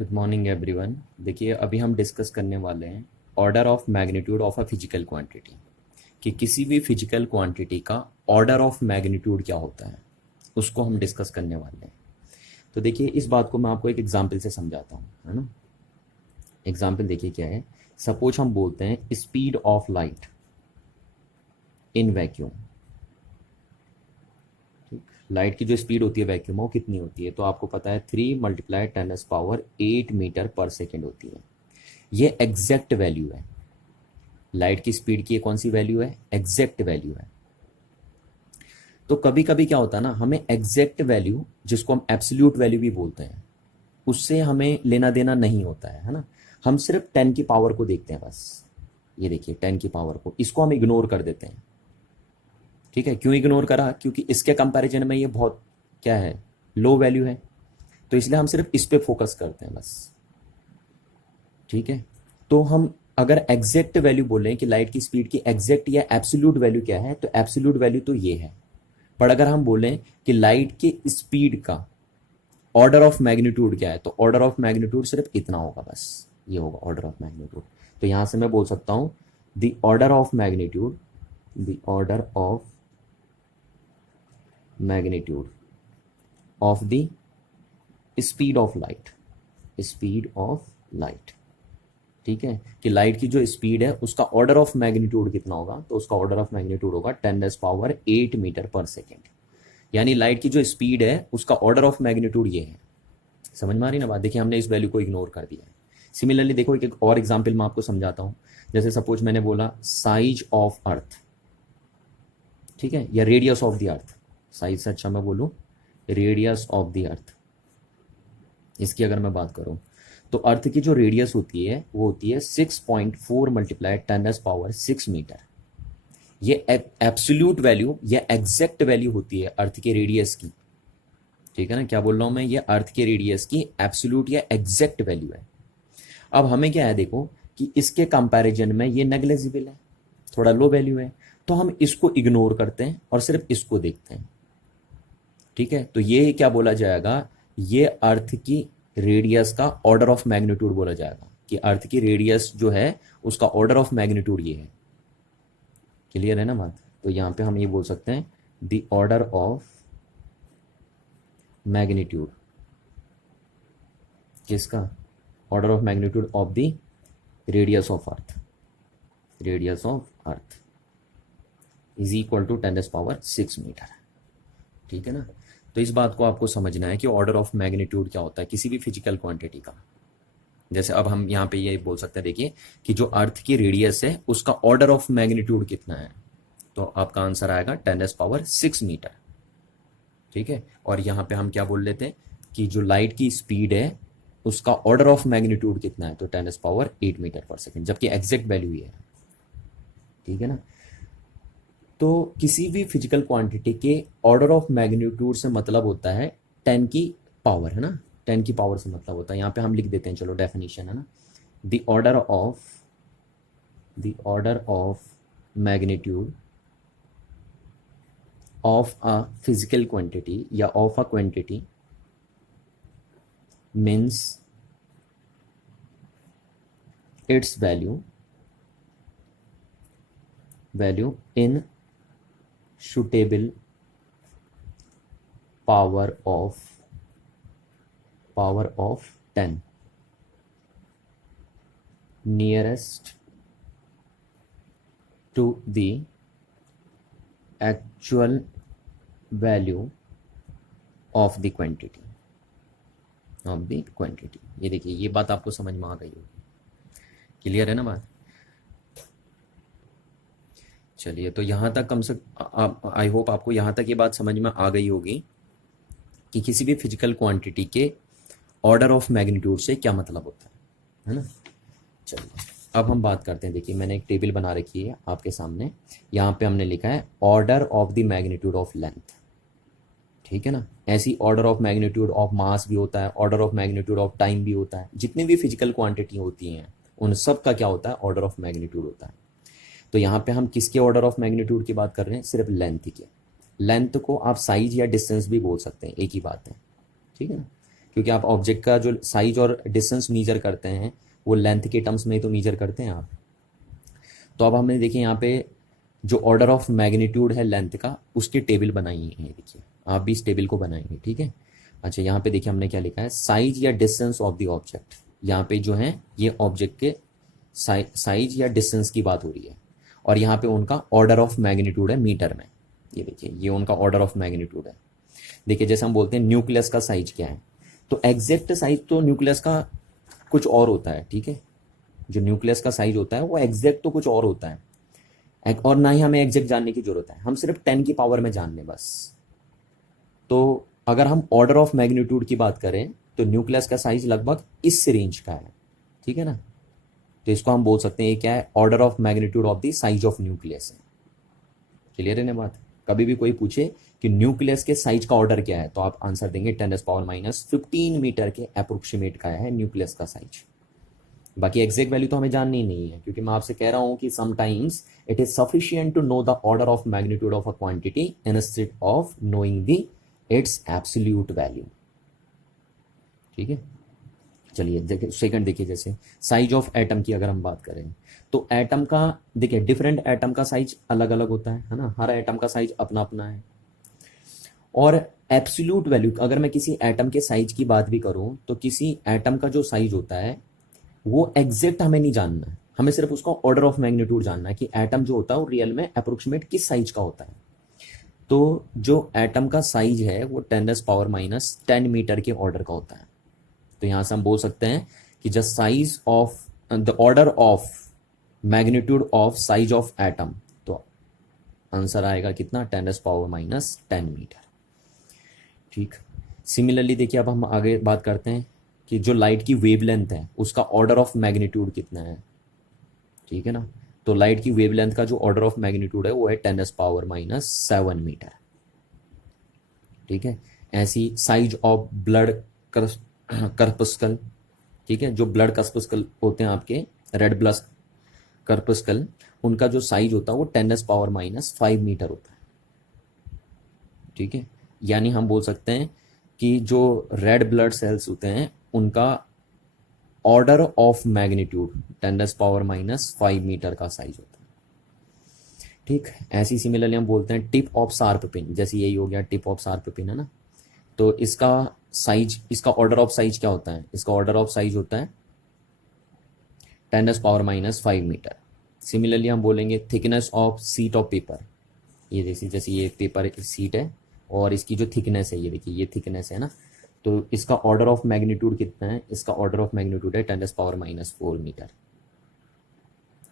Good morning everyone. देखिए अभी हम डिस्कस करने वाले हैं order of magnitude of a physical quantity, कि किसी भी फिजिकल क्वांटिटी का ऑर्डर ऑफ मैग्नीट्यूड क्या होता है, उसको हम डिस्कस करने वाले हैं। तो देखिए इस बात को मैं आपको एक एग्जांपल से समझाता हूँ, है ना। एग्जांपल देखिए क्या है। सपोज हम बोलते हैं speed of light in vacuum. Light की जो स्पीड होती है वैक्यूम में वो कितनी होती है, तो आपको पता है 3 × 10⁻⁸ होती है। ये एग्जैक्ट वैल्यू है। लाइट की स्पीड की ये कौन सी वैल्यू है, एग्जैक्ट वैल्यू है। तो कभी कभी क्या होता है ना, हमें एग्जैक्ट वैल्यू जिसको हम एब्सोल्यूट वैल्यू भी बोलते हैं उससे हमें लेना देना नहीं होता है ना। हम सिर्फ 10 की पावर को देखते हैं बस। ये देखिए 10 की पावर को, इसको हम इग्नोर कर देते हैं। ठीक है, क्यों इग्नोर करा, क्योंकि इसके कंपैरिजन में ये बहुत क्या है, लो वैल्यू है। तो इसलिए हम सिर्फ इस पे फोकस करते हैं बस। ठीक है, तो हम अगर एग्जैक्ट वैल्यू बोलें कि लाइट की स्पीड की एग्जैक्ट या एब्सोल्यूट वैल्यू क्या है, तो एब्सोल्यूट वैल्यू तो ये है। पर अगर हम बोलें कि लाइट की स्पीड का ऑर्डर ऑफ मैग्नीट्यूड क्या है, तो ऑर्डर ऑफ मैग्नीट्यूड सिर्फ इतना होगा बस। ये होगा ऑर्डर ऑफ मैग्नीट्यूड। तो यहां से मैं बोल सकता हूं the order of magnitude, the order of magnitude of the speed of light, speed of light. ठीक है, कि लाइट की जो स्पीड है उसका ऑर्डर ऑफ मैग्नीट्यूड कितना होगा, तो उसका ऑर्डर ऑफ मैग्नीट्यूड होगा 10⁸ यानी लाइट की जो स्पीड है उसका ऑर्डर ऑफ मैग्नीट्यूड ये है। समझ में आ रही ना बात। देखिए हमने इस वैल्यू को इग्नोर कर दिया है। सिमिलरली देखो एक और एग्जांपल मैं आपको समझाता हूं। जैसे सपोज मैंने बोला साइज ऑफ अर्थ, ठीक है, या radius of the earth. Size से अच्छा मैं बोलूं रेडियस ऑफ द अर्थ। इसकी अगर मैं बात करूं तो अर्थ की जो रेडियस होती है वो होती है 6.4 × 10⁻⁶ मीटर। ये एब्सोल्यूट वैल्यू या एग्जैक्ट वैल्यू होती है अर्थ के रेडियस की। ठीक है ना, क्या बोल रहा हूं मैं, ये अर्थ के रेडियस की एब्सोल्यूट या एग्जैक्ट वैल्यू है। अब हमें क्या है देखो कि इसके कंपैरिजन में ये नेग्लेजिबल है, थोड़ा लो वैल्यू है, तो हम इसको इग्नोर करते हैं और सिर्फ इसको देखते हैं। ठीक है, तो ये क्या बोला जाएगा, ये अर्थ की रेडियस का ऑर्डर ऑफ मैग्नीट्यूड बोला जाएगा, कि अर्थ की रेडियस जो है उसका ऑर्डर ऑफ मैग्नीट्यूड ये है। क्लियर है ना बात। तो यहां पे हम ये बोल सकते हैं द ऑर्डर ऑफ मैग्नीट्यूड किसका, order of magnitude of the radius of earth, radius of earth is equal to 10⁻⁶ metre. ठीक है ना। तो इस बात को आपको समझना है कि ऑर्डर ऑफ मैग्नीट्यूड क्या होता है किसी भी फिजिकल क्वांटिटी का। जैसे अब हम यहाँ पे ये बोल सकते हैं, देखिए कि जो अर्थ की रेडियस है उसका ऑर्डर ऑफ मैग्नीट्यूड कितना है, तो आपका आंसर आएगा 10⁻⁶ मीटर। ठीक है, और यहाँ पे हम क्या बोल लेते हैं कि जो लाइट की स्पीड है उसका ऑर्डर ऑफ मैग्नीट्यूड कितना है, तो 10⁸ मीटर/सेकंड, जबकि एग्जैक्ट वैल्यू ये है। ठीक है ना। तो किसी भी फिजिकल क्वांटिटी के ऑर्डर ऑफ मैग्नीट्यूड से मतलब होता है 10 की पावर, है ना। 10 की पावर से मतलब होता है, यहाँ पे हम लिख देते हैं, चलो डेफिनेशन है ना। The order of magnitude of a physical quantity या of a quantity means its value in suitable power of 10 nearest to the actual value of the quantity ये देखिए ये बात आपको समझ में आ गई होगी। क्लियर है ना बात। चलिए तो यहाँ तक कम से आई होप आपको यहाँ तक ये बात समझ में आ गई होगी कि किसी भी फिजिकल क्वांटिटी के ऑर्डर ऑफ मैग्नीट्यूड से क्या मतलब होता है ना। चलिए अब हम बात करते हैं। देखिए मैंने एक टेबल बना रखी है आपके सामने, यहाँ पे हमने लिखा है order of the magnitude of length. ठीक है ना, ऐसी order of magnitude of mass भी होता है, order of magnitude of time भी होता है। जितनी भी फिजिकल क्वांटिटी होती हैं उन सब का क्या होता है, ऑर्डर ऑफ मैग्नीट्यूड होता है। तो यहाँ पे हम किसके ऑर्डर ऑफ मैग्नीट्यूड की बात कर रहे हैं, सिर्फ लेंथ के। लेंथ को आप साइज या डिस्टेंस भी बोल सकते हैं, एक ही बात है। ठीक है ना। क्योंकि आप ऑब्जेक्ट का जो साइज और डिस्टेंस मीजर करते हैं वो लेंथ के टर्म्स में ही तो मीजर करते हैं आप। तो अब हमने देखिए यहाँ पे जो ऑर्डर ऑफ मैग्नीट्यूड है लेंथ का उसकी टेबल बनाई है, देखिए आप भी इस टेबल को बनाएंगे, ठीक है। अच्छा यहाँ पे देखिए हमने क्या लिखा है, साइज या डिस्टेंस ऑफ द ऑब्जेक्ट। यहाँ पे जो है ये ऑब्जेक्ट के साइज या डिस्टेंस की बात हो रही है, और यहाँ पे उनका ऑर्डर ऑफ मैग्नीट्यूड है मीटर में। ये देखिए ये उनका ऑर्डर ऑफ मैग्नीट्यूड है। देखिए जैसे हम बोलते हैं न्यूक्लियस का साइज क्या है, तो एग्जैक्ट साइज तो न्यूक्लियस का कुछ और होता है, ठीक है। जो न्यूक्लियस का साइज होता है वो एग्जैक्ट तो कुछ और होता है, और ना ही हमें एग्जैक्ट जानने की जरूरत है, हम सिर्फ 10 की पावर में जान लें बस। तो अगर हम ऑर्डर ऑफ मैग्नीट्यूड की बात करें तो न्यूक्लियस का साइज लगभग इस रेंज का है, ठीक है ना। तो इसको हम बोल सकते हैं ये क्या है, order of magnitude of the size of nucleus है। क्लियर है ना बात। कभी भी कोई पूछे कि न्यूक्लियस के साइज का ऑर्डर क्या है तो आप आंसर देंगे 10⁻⁻15 मीटर के अप्रोक्सीमेट का है न्यूक्लियस का साइज। बाकी एग्जैक्ट वैल्यू तो हमें जाननी ही नहीं है, क्योंकि मैं आपसे कह रहा हूं कि sometimes it is sufficient to know the order of magnitude of a quantity instead of knowing the its absolute value, ठीक है। चलिए देखिए सेकंड, देखिए जैसे साइज ऑफ एटम की अगर हम बात करें तो एटम का देखिए डिफरेंट एटम का साइज अलग अलग होता है ना, हर एटम का साइज अपना अपना है। और एब्सोल्यूट वैल्यू अगर मैं किसी एटम के साइज की बात भी करूं तो किसी एटम का जो साइज होता है वो एग्जैक्ट हमें नहीं जानना है, हमें सिर्फ उसका ऑर्डर ऑफ मैग्नीट्यूड जानना है कि एटम जो होता है वो रियल में अप्रोक्सीमेट किस साइज का होता है। तो जो एटम का साइज है वो 10⁻10 मीटर के ऑर्डर का होता है। तो यहां से हम बोल सकते हैं कि the size of the order of magnitude of size of atom, तो आंसर आएगा कितना, 10⁻10 मीटर, ठीक। सिमिलरली देखिए अब हम आगे बात करते हैं कि जो लाइट की वेवलेंथ है उसका ऑर्डर ऑफ मैग्नीट्यूड कितना है, ठीक है ना। तो लाइट की वेवलेंथ का जो ऑर्डर ऑफ मैग्नीट्यूड है वो है 10⁻7 मीटर, ठीक है। ऐसी साइज ऑफ ब्लड कर्पस्कल, ठीक है, जो ब्लड कर्पस्कल होते हैं आपके रेड ब्लड कर्पस्कल, उनका जो साइज होता है वो 10⁻5 मीटर होता है, ठीक है। यानी हम बोल सकते हैं कि जो रेड ब्लड सेल्स होते हैं उनका ऑर्डर ऑफ मैग्नीट्यूड 10⁻5 मीटर का साइज होता है, ठीक। ऐसी सिमिलरली हम बोलते हैं टिप ऑफ शार्प पिन, जैसे यही हो गया टिप ऑफ शार्प पिन है ना, तो इसका साइज, इसका ऑर्डर ऑफ साइज क्या होता है, इसका ऑर्डर ऑफ साइज होता है 10⁻5 मीटर। सिमिलरली हम बोलेंगे thickness of seat of paper, ये जैसे ये पेपर सीट है और इसकी जो थिकनेस है, ये देखिए ये थिकनेस है ना, तो इसका ऑर्डर ऑफ मैग्नीट्यूड कितना है, इसका ऑर्डर ऑफ मैग्नीट्यूड है 10⁻4 मीटर,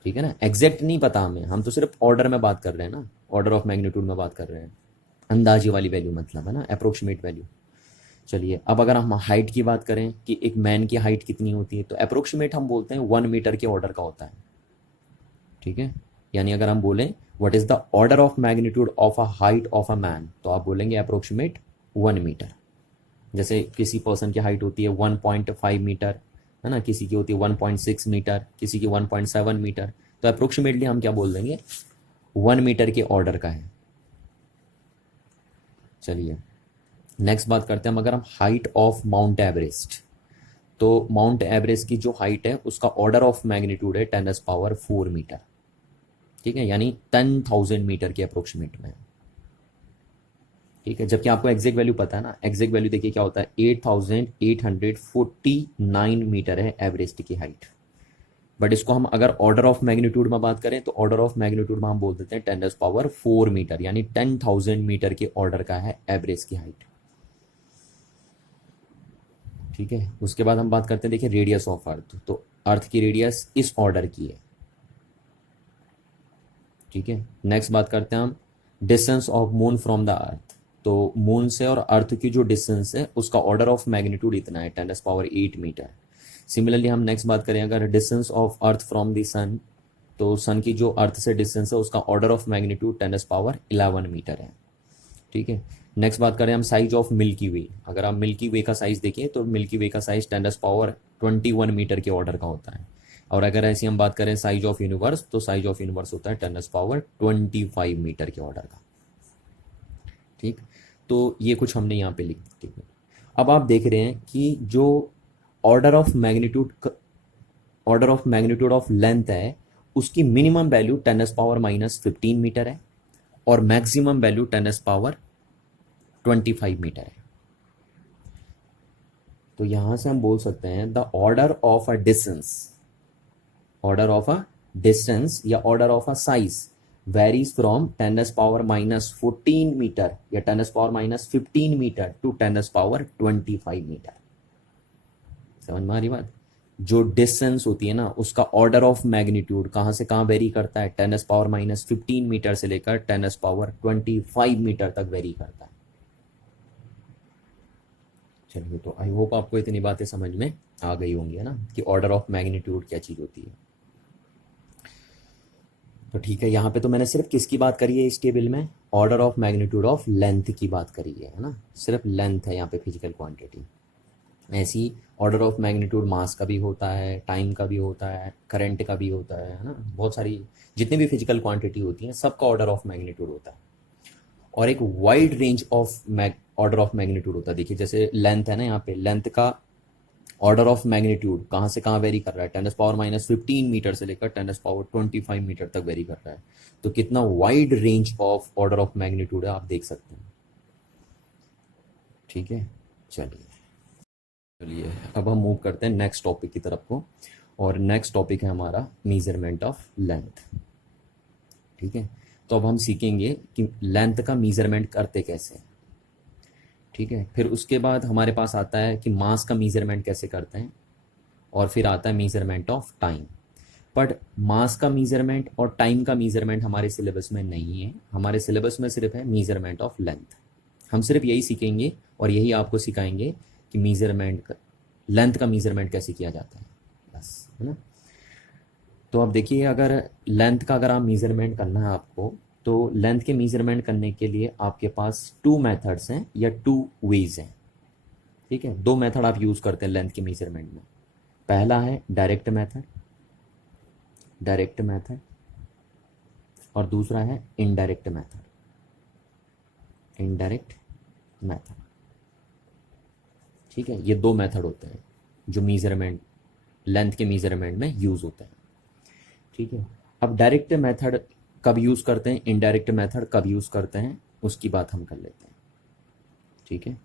ठीक है ना। एग्जैक्ट नहीं पता हमें, हम तो सिर्फ ऑर्डर में बात कर रहे हैं ना, ऑर्डर ऑफ मैग्नीट्यूड में बात कर रहे हैं, अंदाजे वाली वैल्यू मतलब है ना, अप्रोक्सीमेट वैल्यू। चलिए अब अगर हम हाइट की बात करें कि एक मैन की हाइट कितनी होती है, तो अप्रोक्सीमेट हम बोलते हैं 1 मीटर के ऑर्डर का होता है, ठीक है। यानी अगर हम बोलें what is the order of magnitude of a height of a man, तो आप बोलेंगे अप्रोक्सीमेट 1 मीटर। जैसे किसी पर्सन की हाइट होती है 1.5 मीटर, है ना, किसी की होती है 1.6 मीटर, किसी की 1.7 मीटर, तो अप्रोक्सीमेटली हम क्या बोल देंगे, 1 मीटर के ऑर्डर का है। चलिए नेक्स्ट बात करते हैं हम, अगर हम हाइट ऑफ माउंट एवरेस्ट, तो माउंट एवरेस्ट की जो हाइट है उसका ऑर्डर ऑफ मैग्नीट्यूड है 10⁻4 मीटर, ठीक है, यानी 10,000 मीटर के अप्रोक्सीमेट में, ठीक है। जबकि आपको एग्जैक्ट वैल्यू पता है ना, एग्जैक्ट वैल्यू देखिए क्या होता है, 8,849 मीटर है एवरेस्ट की हाइट। बट इसको हम अगर ऑर्डर ऑफ मैग्नीट्यूड में बात करें तो ऑर्डर ऑफ मैग्नीट्यूड में हम बोल देते हैं 10⁻4 मीटर, यानी 10,000 मीटर के ऑर्डर का है एवरेस्ट की हाइट, ठीक है। उसके बाद हम बात करते हैं देखिए रेडियस ऑफ अर्थ, तो अर्थ की रेडियस इस ऑर्डर की है, ठीक है। नेक्स्ट बात करते हैं हम distance of moon from the earth, तो मून से और अर्थ की जो डिस्टेंस है उसका ऑर्डर ऑफ मैग्नीट्यूड इतना है 10⁻8 मीटर। सिमिलरली हम नेक्स्ट बात करें अगर distance of earth from the sun, तो सन की जो अर्थ से डिस्टेंस है उसका ऑर्डर ऑफ मैग्नीट्यूड 10⁻11 मीटर है, ठीक है। नेक्स्ट बात करें हम साइज ऑफ मिल्की वे, अगर आप मिल्की वे का साइज देखें तो मिल्की वे का साइज 10⁻21 मीटर के ऑर्डर का होता है। और अगर ऐसी हम बात करें साइज ऑफ यूनिवर्स, तो साइज ऑफ यूनिवर्स होता है 10⁻25 मीटर के ऑर्डर का, ठीक। तो ये कुछ हमने यहाँ पे लिख दिया। अब आप देख रहे हैं कि जो order of magnitude of length है उसकी मिनिमम वैल्यू 10⁻⁻15 मीटर है और मैक्सिमम वैल्यू 10⁻25 मीटर है। तो यहां से हम बोल सकते हैं the order of a distance या order of a size varies from 10⁻⁻14 metre या 10⁻⁻15 मीटर टू 10⁻25 मीटर। समझ में आ रही बात? जो डिस्टेंस होती है ना उसका ऑर्डर ऑफ मैग्नीट्यूड कहाँ से कहाँ वेरी करता है, 10⁻⁻15 मीटर से लेकर 10⁻25 मीटर तक वेरी करता है। चलिए, तो आई होप आपको इतनी बातें समझ में आ गई होंगी, है ना, कि ऑर्डर ऑफ मैग्नीट्यूड क्या चीज़ होती है। तो ठीक है, यहाँ पे तो मैंने सिर्फ किसकी बात करी है इस टेबल में, order of magnitude of length की बात करी है ना, सिर्फ लेंथ है यहाँ पे फिजिकल क्वांटिटी। ऐसी ऑर्डर ऑफ मैग्नीट्यूड मास का भी होता है, टाइम का भी होता है, करंट का भी होता है ना, बहुत सारी जितनी भी फिजिकल क्वांटिटी होती हैं सबका ऑर्डर ऑफ मैग्नीट्यूड होता है। और एक wide range of order of magnitude होता है। देखिए जैसे लेंथ है ना, यहाँ पे लेंथ का ऑर्डर ऑफ मैग्नीट्यूड कहाँ से कहाँ वेरी कर रहा है, 10⁻⁻15 मीटर से लेकर 10⁻25 मीटर तक वेरी कर रहा है। तो कितना wide range of order of magnitude है आप देख सकते हैं। ठीक है, चलिए अब हम मूव करते हैं नेक्स्ट टॉपिक की तरफ को, और नेक्स्ट टॉपिक है हमारा मेजरमेंट ऑफ लेंथ। ठीक है, तो अब हम सीखेंगे कि लेंथ का मेजरमेंट करते कैसे हैं। ठीक है, फिर उसके बाद हमारे पास आता है कि मास का मेजरमेंट कैसे करते हैं, और फिर आता है measurement of time. But mass का मेजरमेंट और टाइम का मेजरमेंट हमारे सिलेबस में नहीं है, हमारे सिलेबस में सिर्फ है मेजरमेंट ऑफ लेंथ। हम सिर्फ यही सीखेंगे और यही आपको सिखाएंगे कि मेजरमेंट लेंथ का मेजरमेंट कैसे किया जाता है, बस, है ना। तो अब देखिए, अगर लेंथ का अगर आप मेजरमेंट करना है आपको, तो लेंथ के मेजरमेंट करने के लिए आपके पास 2 मेथड्स हैं या 2 वेज हैं। ठीक है, 2 मेथड आप यूज़ करते हैं लेंथ के मेजरमेंट में। पहला है डायरेक्ट मेथड और दूसरा है इनडायरेक्ट मेथड। ठीक है, ये 2 मेथड होते हैं जो मेजरमेंट लेंथ के मेजरमेंट में यूज़ होते हैं। ठीक है, अब डायरेक्ट मेथड कब यूज़ करते हैं, इनडायरेक्ट मेथड कब यूज़ करते हैं, उसकी बात हम कर लेते हैं। ठीक है,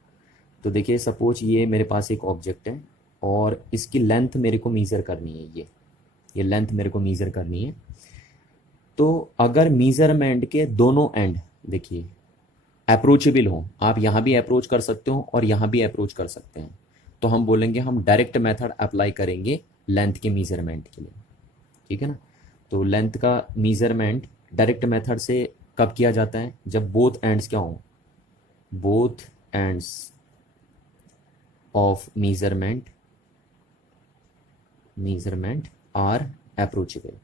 तो देखिए सपोज ये मेरे पास एक ऑब्जेक्ट है और इसकी लेंथ मेरे को मेज़र करनी है, ये लेंथ मेरे को मेज़र करनी है। तो अगर मेज़रमेंट के दोनों एंड देखिए अप्रोचेबल हो, आप यहाँ भी अप्रोच कर सकते हो और यहाँ भी अप्रोच कर सकते हैं, तो हम बोलेंगे हम डायरेक्ट मेथड अप्लाई करेंगे लेंथ के मेजरमेंट के लिए। ठीक है ना, तो लेंथ का मेजरमेंट डायरेक्ट मेथड से कब किया जाता है, जब बोथ एंड्स क्या हो, both ends of measurement are approachable.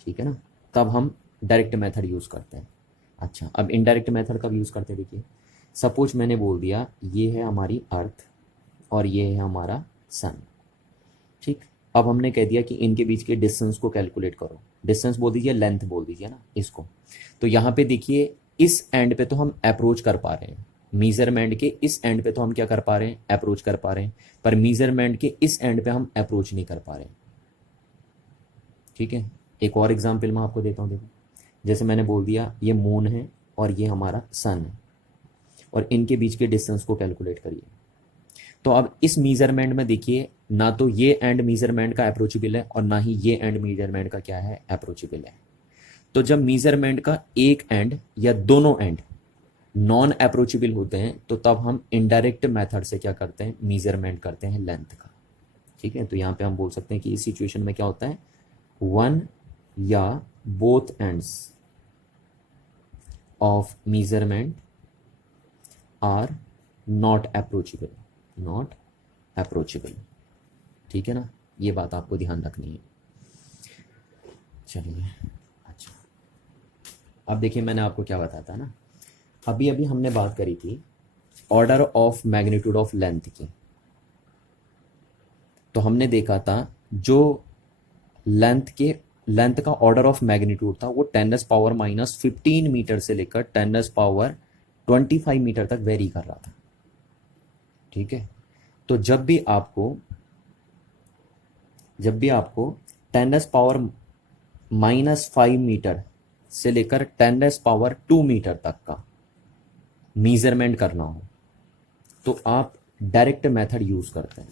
ठीक है ना, तब हम डायरेक्ट मेथड यूज़ करते हैं। अच्छा, अब इनडायरेक्ट मेथड कब यूज़ करते हैं, देखिए सपोज मैंने बोल दिया ये है हमारी अर्थ और ये है हमारा सन। ठीक, अब हमने कह दिया कि इनके बीच के डिस्टेंस को कैलकुलेट करो, डिस्टेंस बोल दीजिए, लेंथ बोल दीजिए ना इसको। तो यहाँ पे देखिए इस एंड पे तो हम अप्रोच कर पा रहे हैं, मेजरमेंट के इस एंड पे तो हम क्या कर पा रहे हैं, अप्रोच कर पा रहे हैं, पर मेजरमेंट के इस एंड पे हम अप्रोच नहीं कर पा रहे। ठीक है, एक और एग्जाम्पल मैं आपको देता हूँ। देखो जैसे मैंने बोल दिया ये मून है और ये हमारा सन है और इनके बीच के डिस्टेंस को कैलकुलेट करिए। तो अब इस मेजरमेंट में देखिए ना तो ये एंड मेजरमेंट का अप्रोचेबल है और ना ही ये एंड मेजरमेंट का क्या है, अप्रोचेबल है। तो जब मेजरमेंट का एक एंड या दोनों एंड नॉन अप्रोचेबल होते हैं तो तब हम इनडायरेक्ट मेथड से क्या करते हैं, मेजरमेंट करते हैं लेंथ का। ठीक है, तो यहाँ पे हम बोल सकते हैं कि इस सिचुएशन में क्या होता है, वन या both ends of measurement are not approachable. ठीक है ना, ये बात आपको ध्यान रखनी है। चलिए, अच्छा अब देखिए मैंने आपको क्या बताया था ना, अभी अभी हमने बात करी थी order of magnitude of length की। तो हमने देखा था जो लेंथ का ऑर्डर ऑफ मैग्नीट्यूड था वो 10⁻⁻15 मीटर से लेकर 25 मीटर तक वेरी कर रहा था। ठीक है, तो जब भी आपको 10⁻⁻5 मीटर से लेकर 10⁻²मीटर तक का मीजरमेंट करना हो तो आप डायरेक्ट मेथड यूज करते हैं।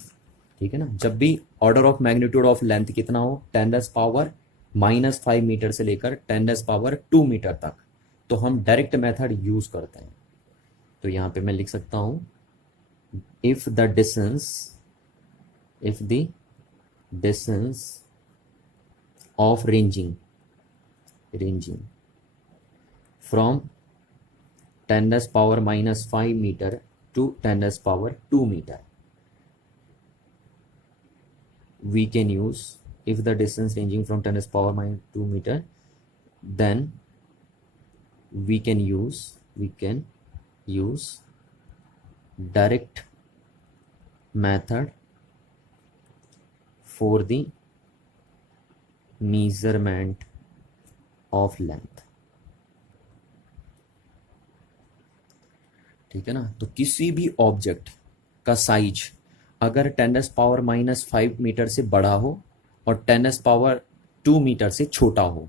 ठीक है ना, जब भी order of magnitude of length कितना हो 10⁻⁻5 मीटर से लेकर 10⁻²मीटर तक, तो हम डायरेक्ट मेथड यूज करते हैं। तो यहां पे मैं लिख सकता हूं if the distance of ranging from 10⁻⁻5 metre to 10⁻²meter, we can use, if the distance ranging from 10⁻⁻2 meter, then we can use direct method for the measurement of length। ठीक है ना, तो किसी भी ऑब्जेक्ट का साइज अगर 10⁻⁻5 metre से बड़ा हो और 10⁻² मीटर से छोटा हो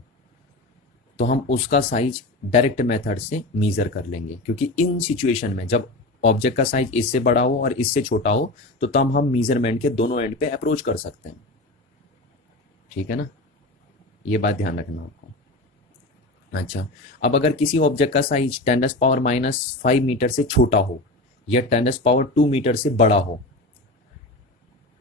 तो हम उसका साइज डायरेक्ट मेथड से मीजर कर लेंगे, क्योंकि इन सिचुएशन में जब ऑब्जेक्ट का साइज इससे बड़ा हो और इससे छोटा हो तो तब हम मीजरमेंट के दोनों एंड पे अप्रोच कर सकते हैं। ठीक है ना, ये बात ध्यान रखना आपको। अच्छा, अब अगर किसी ऑब्जेक्ट का साइज 10⁻⁻5 मीटर से छोटा हो या 10⁻² मीटर से बड़ा हो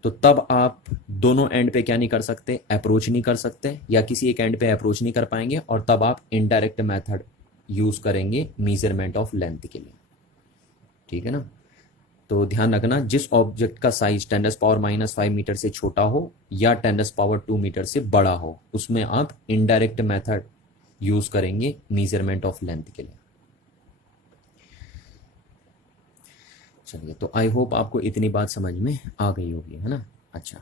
तो तब आप दोनों एंड पे क्या नहीं कर सकते, अप्रोच नहीं कर सकते, या किसी एक एंड पे अप्रोच नहीं कर पाएंगे, और तब आप इनडायरेक्ट मेथड यूज करेंगे मीजरमेंट ऑफ लेंथ के लिए। ठीक है ना, तो ध्यान रखना जिस ऑब्जेक्ट का साइज 10⁻⁻5 मीटर से छोटा हो या 10⁻² मीटर से बड़ा हो उसमें आप इनडायरेक्ट मेथड यूज करेंगे मीजरमेंट ऑफ लेंथ के लिए। चलिए, तो आई होप आपको इतनी बात समझ में आ गई होगी, है ना। अच्छा,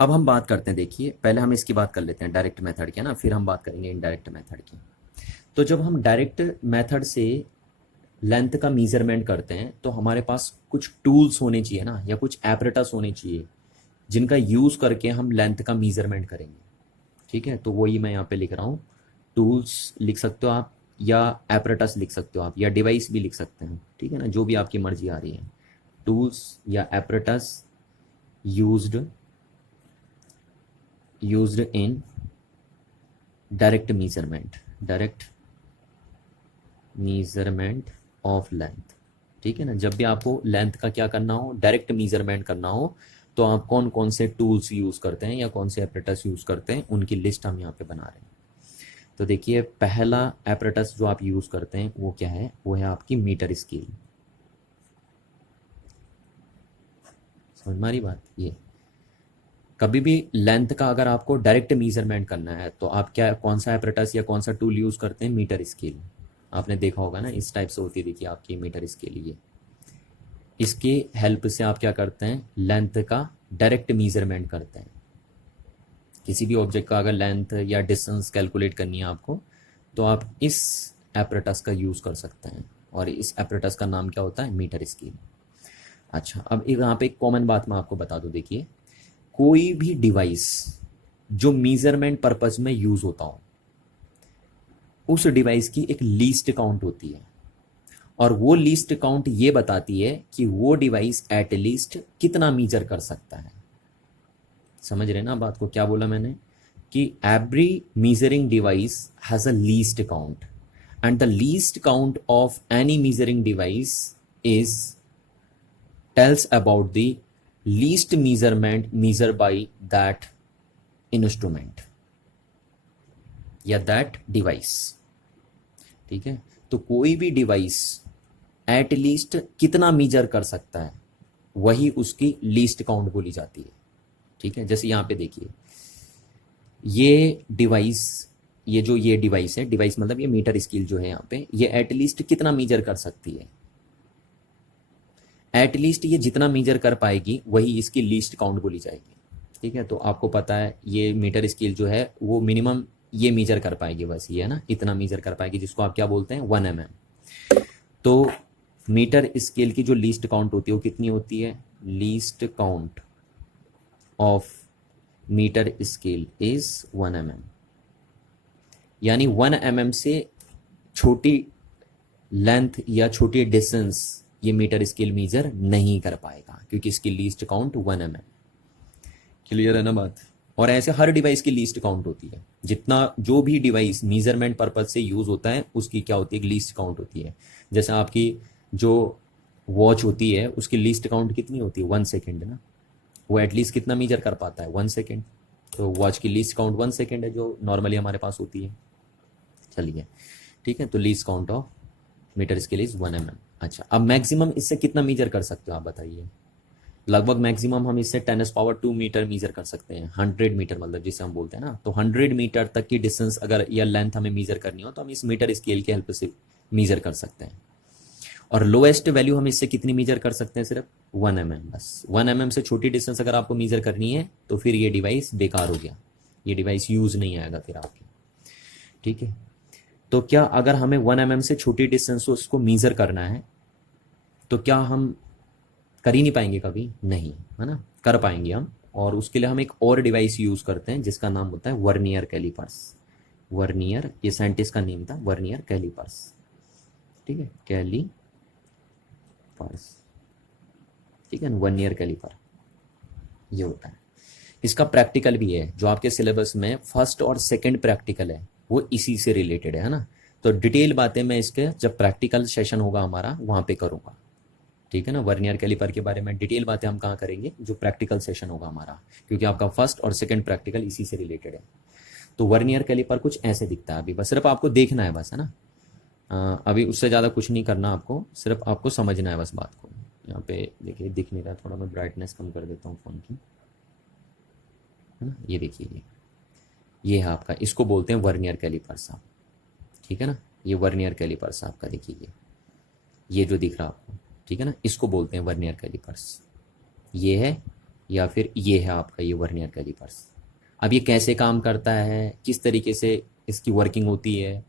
अब हम बात करते हैं, देखिए पहले हम इसकी बात कर लेते हैं डायरेक्ट मेथड की, है ना, फिर हम बात करेंगे इनडायरेक्ट मेथड की। तो जब हम डायरेक्ट मेथड से लेंथ का मीजरमेंट करते हैं तो हमारे पास कुछ टूल्स होने चाहिए ना, या कुछ एपरेटस होने चाहिए जिनका यूज करके हम लेंथ का मीजरमेंट करेंगे। ठीक है, तो वही मैं यहाँ पे लिख रहा हूँ, टूल्स लिख सकते हो आप, या एपरेटस लिख सकते हो आप, या डिवाइस भी लिख सकते हैं। ठीक है ना, जो भी आपकी मर्जी आ रही है, टूल्स या apparatus used in direct measurement of length. ठीक है ना, जब भी आपको लेंथ का क्या करना हो, डायरेक्ट मीजरमेंट करना हो, तो आप कौन कौन से टूल्स यूज करते हैं या कौन से एपरेटस यूज करते हैं उनकी लिस्ट हम यहाँ पे बना रहे हैं। तो देखिए, पहला एपरेटस जो आप यूज करते हैं वो क्या है, वो है आपकी मीटर स्केल। समझ में आ रही बात। ये कभी भी लेंथ का अगर आपको डायरेक्ट मीजरमेंट करना है तो आप कौन सा एपरेटस या कौन सा टूल यूज करते हैं, मीटर स्केल। आपने देखा होगा ना, इस टाइप से होती है, देखिए आपकी मीटर स्केल। ये इसके हेल्प से आप क्या करते हैं, लेंथ का डायरेक्ट मीजरमेंट करते हैं। किसी भी ऑब्जेक्ट का अगर लेंथ या डिस्टेंस कैलकुलेट करनी है आपको तो आप इस एपरेटस का यूज कर सकते हैं, और इस एपरेटस का नाम क्या होता है, मीटर स्केल। अच्छा, अब यहाँ पे एक कॉमन बात मैं आपको बता दूं, देखिए कोई भी डिवाइस जो मीजरमेंट पर्पज में यूज होता हो उस डिवाइस की एक लीस्ट काउंट होती है, और वो लीस्ट काउंट ये बताती है कि वो डिवाइस एट लीस्ट कितना मीजर कर सकता है। समझ रहे ना बात को, क्या बोला मैंने, कि every measuring device has a least count, and the least count of any measuring device is tells about the least measurement measure by that instrument या दैट डिवाइस। ठीक है, तो कोई भी डिवाइस एट लीस्ट कितना मीजर कर सकता है वही उसकी लीस्ट काउंट बोली जाती है। ठीक है, जैसे यहाँ पे देखिए ये डिवाइस, ये डिवाइस है, डिवाइस मतलब ये मीटर स्केल जो है यहाँ पे, ये एटलीस्ट कितना मीजर कर सकती है, एटलीस्ट ये जितना मीजर कर पाएगी वही इसकी लीस्ट काउंट बोली जाएगी। ठीक है, तो आपको पता है ये मीटर स्केल जो है वो मिनिमम ये मीजर कर पाएगी, बस ये है ना, इतना मीजर कर पाएगी, जिसको आप क्या बोलते हैं 1 mm। तो मीटर स्केल की जो लीस्ट काउंट होती है वो कितनी होती है? Least count of metre scale is 1 mm, यानी 1 mm से छोटी लेंथ या छोटी डिस्टेंस ये मीटर स्केल मेजर नहीं कर पाएगा, क्योंकि इसकी लीस्ट काउंट 1 mm। क्लियर है ना बात? और ऐसे हर डिवाइस की लीस्ट काउंट होती है, जितना जो भी डिवाइस मेजरमेंट पर्पज से यूज होता है उसकी क्या होती है? एक लीस्ट काउंट होती है। जैसे आपकी जो वॉच होती है उसकी लीस्ट काउंट कितनी होती है? 1 सेकेंड ना। वो एटलीस्ट कितना मेजर कर पाता है? 1 सेकेंड। तो वॉच की लीस्ट काउंट 1 सेकेंड है जो नॉर्मली हमारे पास होती है। चलिए ठीक है, तो least count of metre scale is 1 mm। अच्छा, अब मैक्सिमम इससे कितना मेजर कर सकते हो आप बताइए? लगभग मैक्सिमम हम इससे 10⁻² मीटर मेजर कर सकते हैं। 100 मीटर मतलब जिसे हम बोलते हैं ना, तो 100 मीटर तक की डिस्टेंस अगर या लेंथ हमें मेजर करनी हो तो हम इस मीटर स्केल की हेल्प से मेजर कर सकते हैं। और लोएस्ट वैल्यू हम इससे कितनी मेजर कर सकते हैं? सिर्फ 1 mm बस। 1 mm से छोटी डिस्टेंस अगर आपको मेजर करनी है तो फिर ये डिवाइस बेकार हो गया, ये डिवाइस यूज नहीं आएगा फिर आपके। ठीक है, तो क्या अगर हमें 1 mm से छोटी डिस्टेंस उसको मेजर करना है तो क्या हम कर ही नहीं पाएंगे? कभी नहीं, है ना, कर पाएंगे हम। और उसके लिए हम एक और डिवाइस यूज करते हैं जिसका नाम होता है वर्नियर कैलिपर्स। वर्नियर, ये साइंटिस्ट का नेम था, वर्नियर कैलिपर्स। ठीक है, कैलिपर्स, ठीक है, वर्नियर कैलिपर ये होता है। इसका प्रैक्टिकल भी है, जो आपके सिलेबस में फर्स्ट और सेकंड प्रैक्टिकल है वो इसी से रिलेटेड है ना। तो डिटेल बातें मैं इसके जब प्रैक्टिकल सेशन होगा हमारा वहां पे करूंगा। ठीक है ना, वर्नियर कैलिपर के बारे में डिटेल बातें हम कहाँ करेंगे? जो प्रैक्टिकल सेशन होगा हमारा, क्योंकि आपका फर्स्ट और सेकंड प्रैक्टिकल इसी से रिलेटेड है। तो वर्नियर कैलिपर कुछ ऐसे दिखता है अभी, बस सिर्फ आपको देखना है बस, है ना। अभी उससे ज़्यादा कुछ नहीं करना आपको, सिर्फ आपको समझना है बस बात को। यहाँ पे देखिए दिख नहीं रहा, थोड़ा मैं ब्राइटनेस कम कर देता हूँ फ़ोन की, है ना। ये देखिए ये है आपका, इसको बोलते हैं वर्नियर कैलिपर साहब। ठीक है ना, ये वर्नियर कैलिपर साहब का देखिए ये जो दिख रहा आपको, ठीक है ना, इसको बोलते हैं वर्नियर कैलिपर्स। ये है या फिर ये है आपका ये वर्नियर कैलिपर्स। अब ये कैसे काम करता है, किस तरीके से इसकी वर्किंग होती है,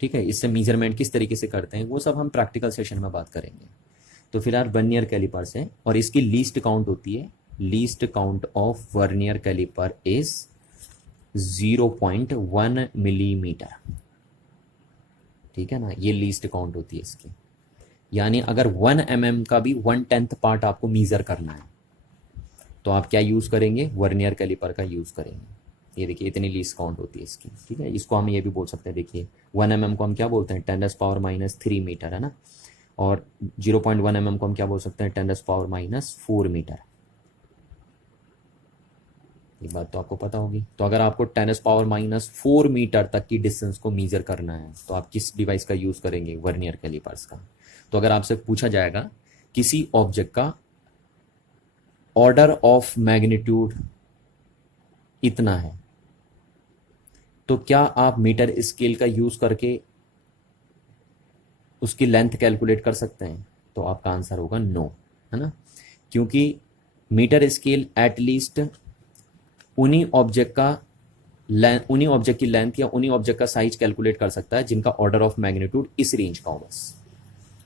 ठीक है, इससे मेजरमेंट किस तरीके से करते हैं, वो सब हम प्रैक्टिकल सेशन में बात करेंगे। तो फिलहाल वर्नियर कैलिपर्स है और इसकी लीस्ट काउंट होती है, least count of vernier calliper is 0.1 millimetre. ठीक है ना, ये लीस्ट काउंट होती है इसकी। यानी अगर 1 mm का भी 1/10 पार्ट आपको मेजर करना है तो आप क्या यूज़ करेंगे? वर्नियर कैलिपर का यूज़ करेंगे। ये देखिए इतनी लीस्ट काउंट होती है इसकी। ठीक है, इसको हम ये भी बोल सकते हैं, देखिए 1 mm को हम क्या बोलते हैं? 10⁻³ मीटर, है ना। और 0.1 mm को हम क्या बोल सकते हैं? 10⁻⁴ मीटर। ये बात तो आपको पता होगी। तो अगर आपको 10⁻⁴ मीटर तक की डिस्टेंस को मेजर करना है तो आप किस डिवाइस का यूज़ करेंगे? वर्नियर कैलिपर्स का। तो अगर आपसे पूछा जाएगा किसी ऑब्जेक्ट का ऑर्डर ऑफ मैग्नीट्यूड इतना है तो क्या आप मीटर स्केल का यूज़ करके उसकी लेंथ कैलकुलेट कर सकते हैं? तो आपका आंसर होगा नो, है ना, क्योंकि मीटर स्केल एटलीस्ट उन्हीं ऑब्जेक्ट की लेंथ या उन्हीं ऑब्जेक्ट का साइज कैलकुलेट कर सकता है जिनका ऑर्डर ऑफ मैग्नीट्यूड इस रेंज का हो। बस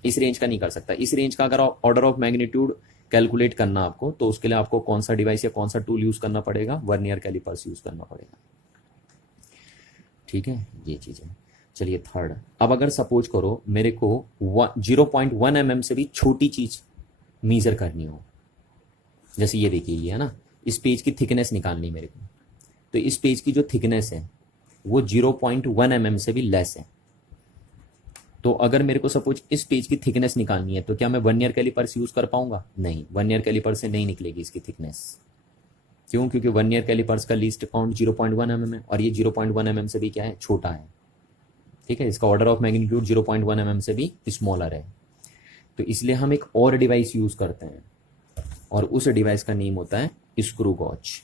इस रेंज का नहीं कर सकता। इस रेंज का अगर ऑर्डर ऑफ मैग्नीट्यूड कैलकुलेट करना आपको तो उसके लिए आपको कौन सा डिवाइस या कौन सा टूल यूज करना पड़ेगा? वर्नियर कैलिपर्स यूज करना पड़ेगा। ठीक है, ये चीज है। चलिए थर्ड, अब अगर सपोज करो मेरे को 0.1 mm से भी छोटी चीज मेजर करनी हो, जैसे ये देखिए ये है ना, इस पेज की थिकनेस निकालनी मेरे को, तो इस पेज की जो थिकनेस है वो 0.1 mm से भी लेस है। तो अगर मेरे को सपोज इस पेज की थिकनेस निकालनी है तो क्या मैं वर्नियर कैलिपर्स यूज कर पाऊंगा? नहीं, वर्नियर कैलिपर से नहीं निकलेगी इसकी थिकनेस। क्यों? क्योंकि वर्नियर कैलिपर्स का लीस्ट काउंट 0.1 mm है और ये 0.1 mm से भी क्या है? छोटा है। ठीक है, इसका ऑर्डर ऑफ मैग्नीट्यूड 0.1 mm से भी स्मॉलर है। तो इसलिए हम एक और डिवाइस यूज करते हैं और उस डिवाइस का नेम होता है स्क्रू गॉज।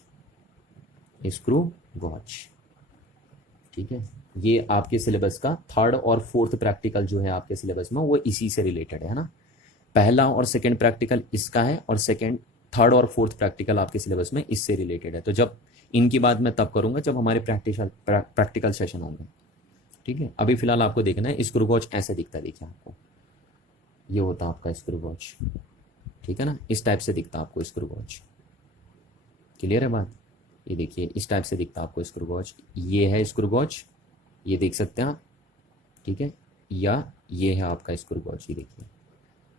Screw gauge. ठीक है, ये आपके सिलेबस का थर्ड और फोर्थ प्रैक्टिकल जो है आपके सिलेबस में वो इसी से रिलेटेड है ना। पहला और सेकंड प्रैक्टिकल इसका है और थर्ड और फोर्थ प्रैक्टिकल आपके सिलेबस में इससे रिलेटेड है। तो जब इनकी बात मैं तब करूंगा जब हमारे प्रैक्टिकल सेशन होंगे। ठीक है, अभी फिलहाल आपको देखना है स्क्रू गॉज ऐसे दिखता है, देखिए आपको ये होता आपका स्क्रू गॉज, ठीक है ना, इस टाइप से दिखता आपको स्क्रू गॉज। क्लियर है बात? ये देखिए इस टाइप से दिखता आपको स्क्रू गॉज, ये है स्क्रू गॉज, ये देख सकते हैं आप, ठीक है, या ये है आपका स्क्रू गॉज, ये देखिए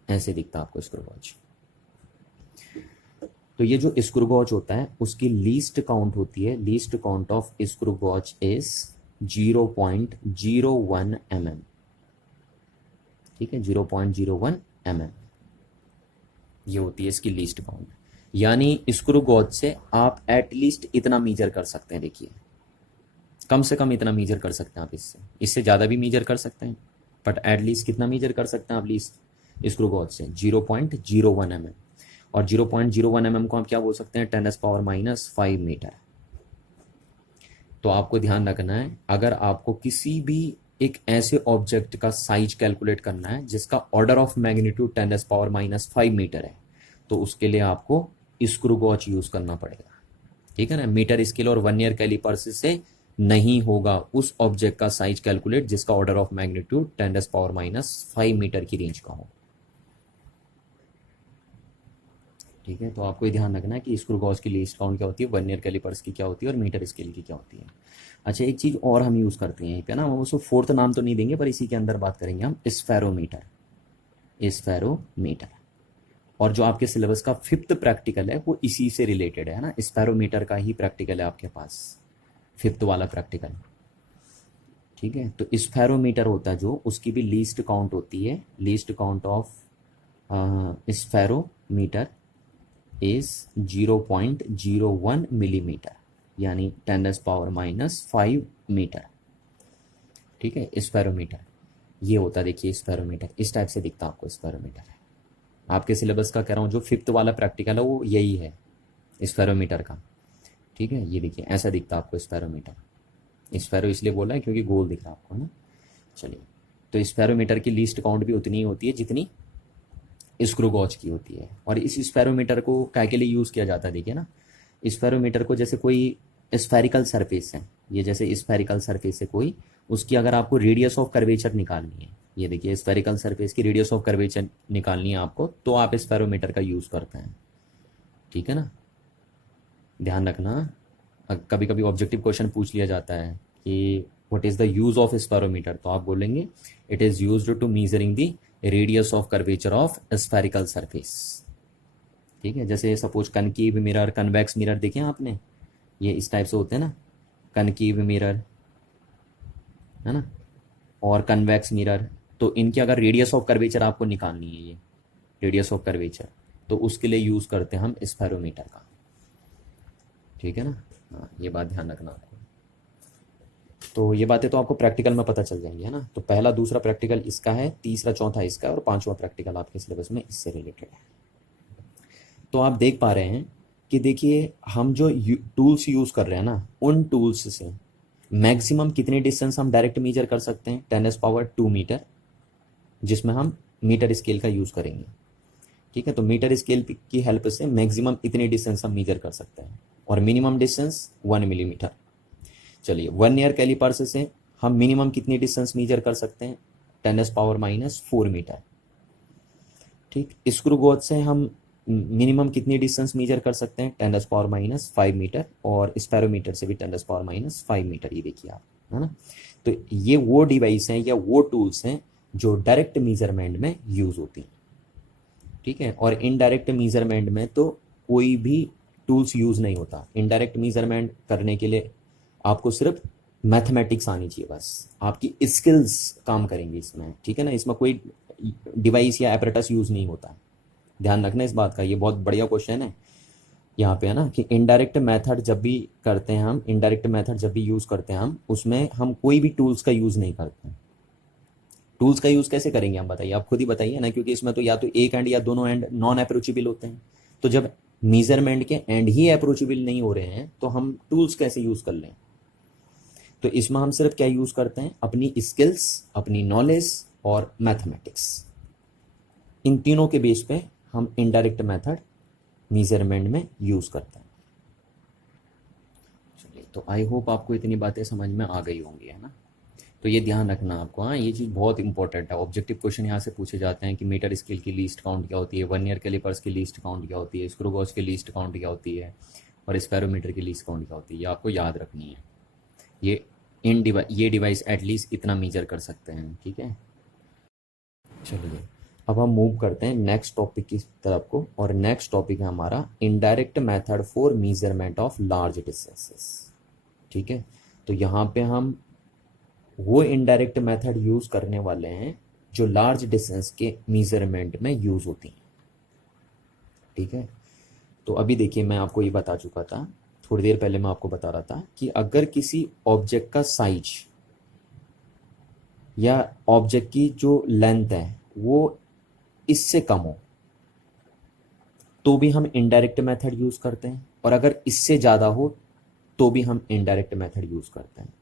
ऐसे दिखता आपको स्क्रू गॉज। तो ये जो स्क्रू गॉज होता है उसकी लीस्ट काउंट होती है, least count of screw gauge is 0.01 mm, ठीक है, 0.01 mm ये होती है इसकी लीस्ट काउंट। यानी स्क्रू गॉज से आप एटलीस्ट इतना मीजर कर सकते हैं, देखिए कम से कम इतना मीजर कर सकते हैं आप, इससे ज़्यादा भी मीजर कर सकते हैं, बट एटलीस्ट कितना मीजर कर सकते हैं आप लीस्ट स्क्रू गॉज से? 0.01 mm। और 0.01 mm को आप क्या बोल सकते हैं? 10⁻⁻5 मीटर। तो आपको ध्यान रखना है, अगर आपको किसी भी एक ऐसे ऑब्जेक्ट का साइज कैलकुलेट करना है जिसका ऑर्डर ऑफ मैग्नीट्यूड 10⁻⁵ मीटर है, तो उसके लिए आपको स्क्रू गॉज यूज करना पड़ेगा, ठीक है ना। मीटर स्केल और वर्नियर कैलिपर्स से नहीं होगा उस ऑब्जेक्ट का साइज कैलकुलेट जिसका ऑर्डर ऑफ मैग्नीट्यूड 10⁻⁵ मीटर की रेंज का हो, ठीक है। तो आपको ये ध्यान रखना है कि स्क्रू गॉज की लीस्ट काउंट क्या होती है, वर्नियर कैलिपर्स की क्या होती है और मीटर स्केल की क्या होती है। अच्छा, एक चीज़ और हम यूज़ करते हैं यहीं पे ना, हम उसको फोर्थ नाम तो नहीं देंगे पर इसी के अंदर बात करेंगे हम, स्फेरोमीटर। स्फेरोमीटर, और जो आपके सिलेबस का 5th प्रैक्टिकल है वो इसी से रिलेटेड है ना, स्फेरोमीटर का ही प्रैक्टिकल है आपके पास, 5th वाला प्रैक्टिकल, ठीक है। तो स्फेरोमीटर होता है जो, उसकी भी लीस्ट काउंट होती है, least count of spherometer is 0.01 millimetre, यानी 10⁻⁵ मीटर, ठीक है। स्फेरोमीटर ये होता है, देखिए स्फेरोमीटर इस टाइप से दिखता आपको स्फेरोमीटर। आपके सिलेबस का कह रहा हूँ जो 5th वाला प्रैक्टिकल है वो यही है स्फेरोमीटर का, ठीक है। ये देखिए ऐसा दिखता आपको स्फेरोमीटर। स्फेरो इसलिए बोला है क्योंकि गोल दिख रहा है आपको ना। चलिए, तो स्फेरोमीटर की लीस्ट काउंट भी उतनी ही होती है जितनी स्क्रू गॉज की होती है। और इस स्फेरोमीटर को क्या के लिए यूज़ किया जाता है, देखिए ना, स्फेरोमीटर को जैसे कोई स्फेरिकल सरफेस है, ये जैसे स्फेरिकल सरफेस है कोई, उसकी अगर आपको रेडियस ऑफ कर्वेचर निकालनी है, ये देखिए स्फेरिकल सरफेस की रेडियस ऑफ कर्वेचर निकालनी है आपको, तो आप स्फेरोमीटर का यूज़ करते हैं, ठीक है ना। ध्यान रखना, कभी कभी ऑब्जेक्टिव क्वेश्चन पूछ लिया जाता है कि what is the use of spherometer, तो आप बोलेंगे it is used to measuring the radius of curvature of spherical surface, ठीक है। जैसे suppose concave mirror, convex mirror देखे आपने, ये इस टाइप से होते हैं ना, कनकेव मिरर है ना, और कन्वेक्स मिरर, तो इनकी अगर रेडियस ऑफ कर्वेचर आपको निकालनी है, ये रेडियस ऑफ कर्वेचर, तो उसके लिए यूज़ करते हैं हम स्फेरोमीटर का, ठीक है ना। हाँ, ये बात ध्यान रखना आपको। तो ये बातें तो आपको प्रैक्टिकल में पता चल जाएंगी, है ना। तो पहला दूसरा प्रैक्टिकल इसका है, तीसरा चौथा इसका है, और 5वां प्रैक्टिकल आपके सिलेबस में इससे रिलेटेड है। तो आप देख पा रहे हैं कि देखिए हम जो टूल्स यूज़ कर रहे हैं ना, उन टूल्स से मैक्सिमम कितनी डिस्टेंस हम डायरेक्ट मेजर कर सकते हैं, 10⁻² मीटर, जिसमें हम मीटर स्केल का यूज़ करेंगे, ठीक है। तो मीटर स्केल की हेल्प से मैक्सिमम इतनी डिस्टेंस हम मेजर कर सकते हैं, और मिनिमम डिस्टेंस 1 मिलीमीटर। चलिए, वर्नियर कैलिपर्स से हम मिनिमम कितनी डिस्टेंस मेजर कर सकते हैं, 10⁻⁴ मीटर, ठीक। स्क्रू गॉज से हम मिनिमम कितनी डिस्टेंस मेजर कर सकते हैं, 10⁻⁵ मीटर, और स्फेरोमीटर से भी 10⁻⁵ मीटर, ये देखिए आप, है ना। तो ये वो डिवाइस हैं या वो टूल्स हैं जो डायरेक्ट मेजरमेंट में यूज़ होती हैं, ठीक है। और इनडायरेक्ट मेजरमेंट में तो कोई भी टूल्स यूज़ नहीं होता। इनडायरेक्ट मेजरमेंट करने के लिए आपको सिर्फ मैथमेटिक्स आनी चाहिए, बस आपकी स्किल्स काम करेंगी इसमें, ठीक है ना। इसमें कोई डिवाइस या एपरेटस यूज़ नहीं होता, ध्यान रखना इस बात का। ये बहुत बढ़िया क्वेश्चन है यहाँ पे, है ना, कि इनडायरेक्ट मेथड जब भी करते हैं हम, इनडायरेक्ट मेथड जब भी यूज़ करते हैं हम, उसमें हम कोई भी टूल्स का यूज़ नहीं करते हैं। टूल्स का यूज़ कैसे करेंगे हम, बताइए, आप खुद ही बताइए ना, क्योंकि इसमें तो या तो एक एंड या दोनों एंड नॉन अप्रोचेबल होते हैं। तो जब मेजरमेंट के एंड ही अप्रोचेबल नहीं हो रहे हैं तो हम टूल्स कैसे यूज़ कर लें। तो इसमें हम सिर्फ क्या यूज़ करते हैं, अपनी स्किल्स, अपनी नॉलेज और मैथमेटिक्स, इन तीनों के बेस पे हम इनडायरेक्ट मेथड मेजरमेंट में यूज़ करते हैं। चलिए, तो आई होप आपको इतनी बातें समझ में आ गई होंगी, है ना। तो ये ध्यान रखना आपको। हाँ, ये चीज़ बहुत इंपॉर्टेंट है। ऑब्जेक्टिव क्वेश्चन यहाँ से पूछे जाते हैं कि मीटर स्केल की लीस्ट काउंट क्या होती है, वर्नियर कैलिपर्स की लीस्ट काउंट क्या होती है, स्क्रू गॉज की लीस्ट काउंट क्या होती है, और स्पैरोमीटर की लीस्ट काउंट क्या होती है। ये आपको याद रखनी है। ये डिवाइस एटलीस्ट इतना मेजर कर सकते हैं। ठीक है, चलिए अब हम मूव करते हैं नेक्स्ट टॉपिक की तरफ को, और नेक्स्ट टॉपिक है हमारा indirect method for measurement of large distances. ठीक है, तो यहाँ पे हम वो इनडायरेक्ट मेथड यूज करने वाले हैं जो लार्ज डिस्टेंस के मेजरमेंट में यूज होती हैं। ठीक है, तो अभी देखिए मैं आपको ये बता चुका था, थोड़ी देर पहले मैं आपको बता रहा था कि अगर किसी ऑब्जेक्ट का साइज या ऑब्जेक्ट की जो लेंथ है वो इससे कम हो तो भी हम इनडायरेक्ट मेथड यूज करते हैं, और अगर इससे ज़्यादा हो तो भी हम इनडायरेक्ट मेथड यूज करते हैं।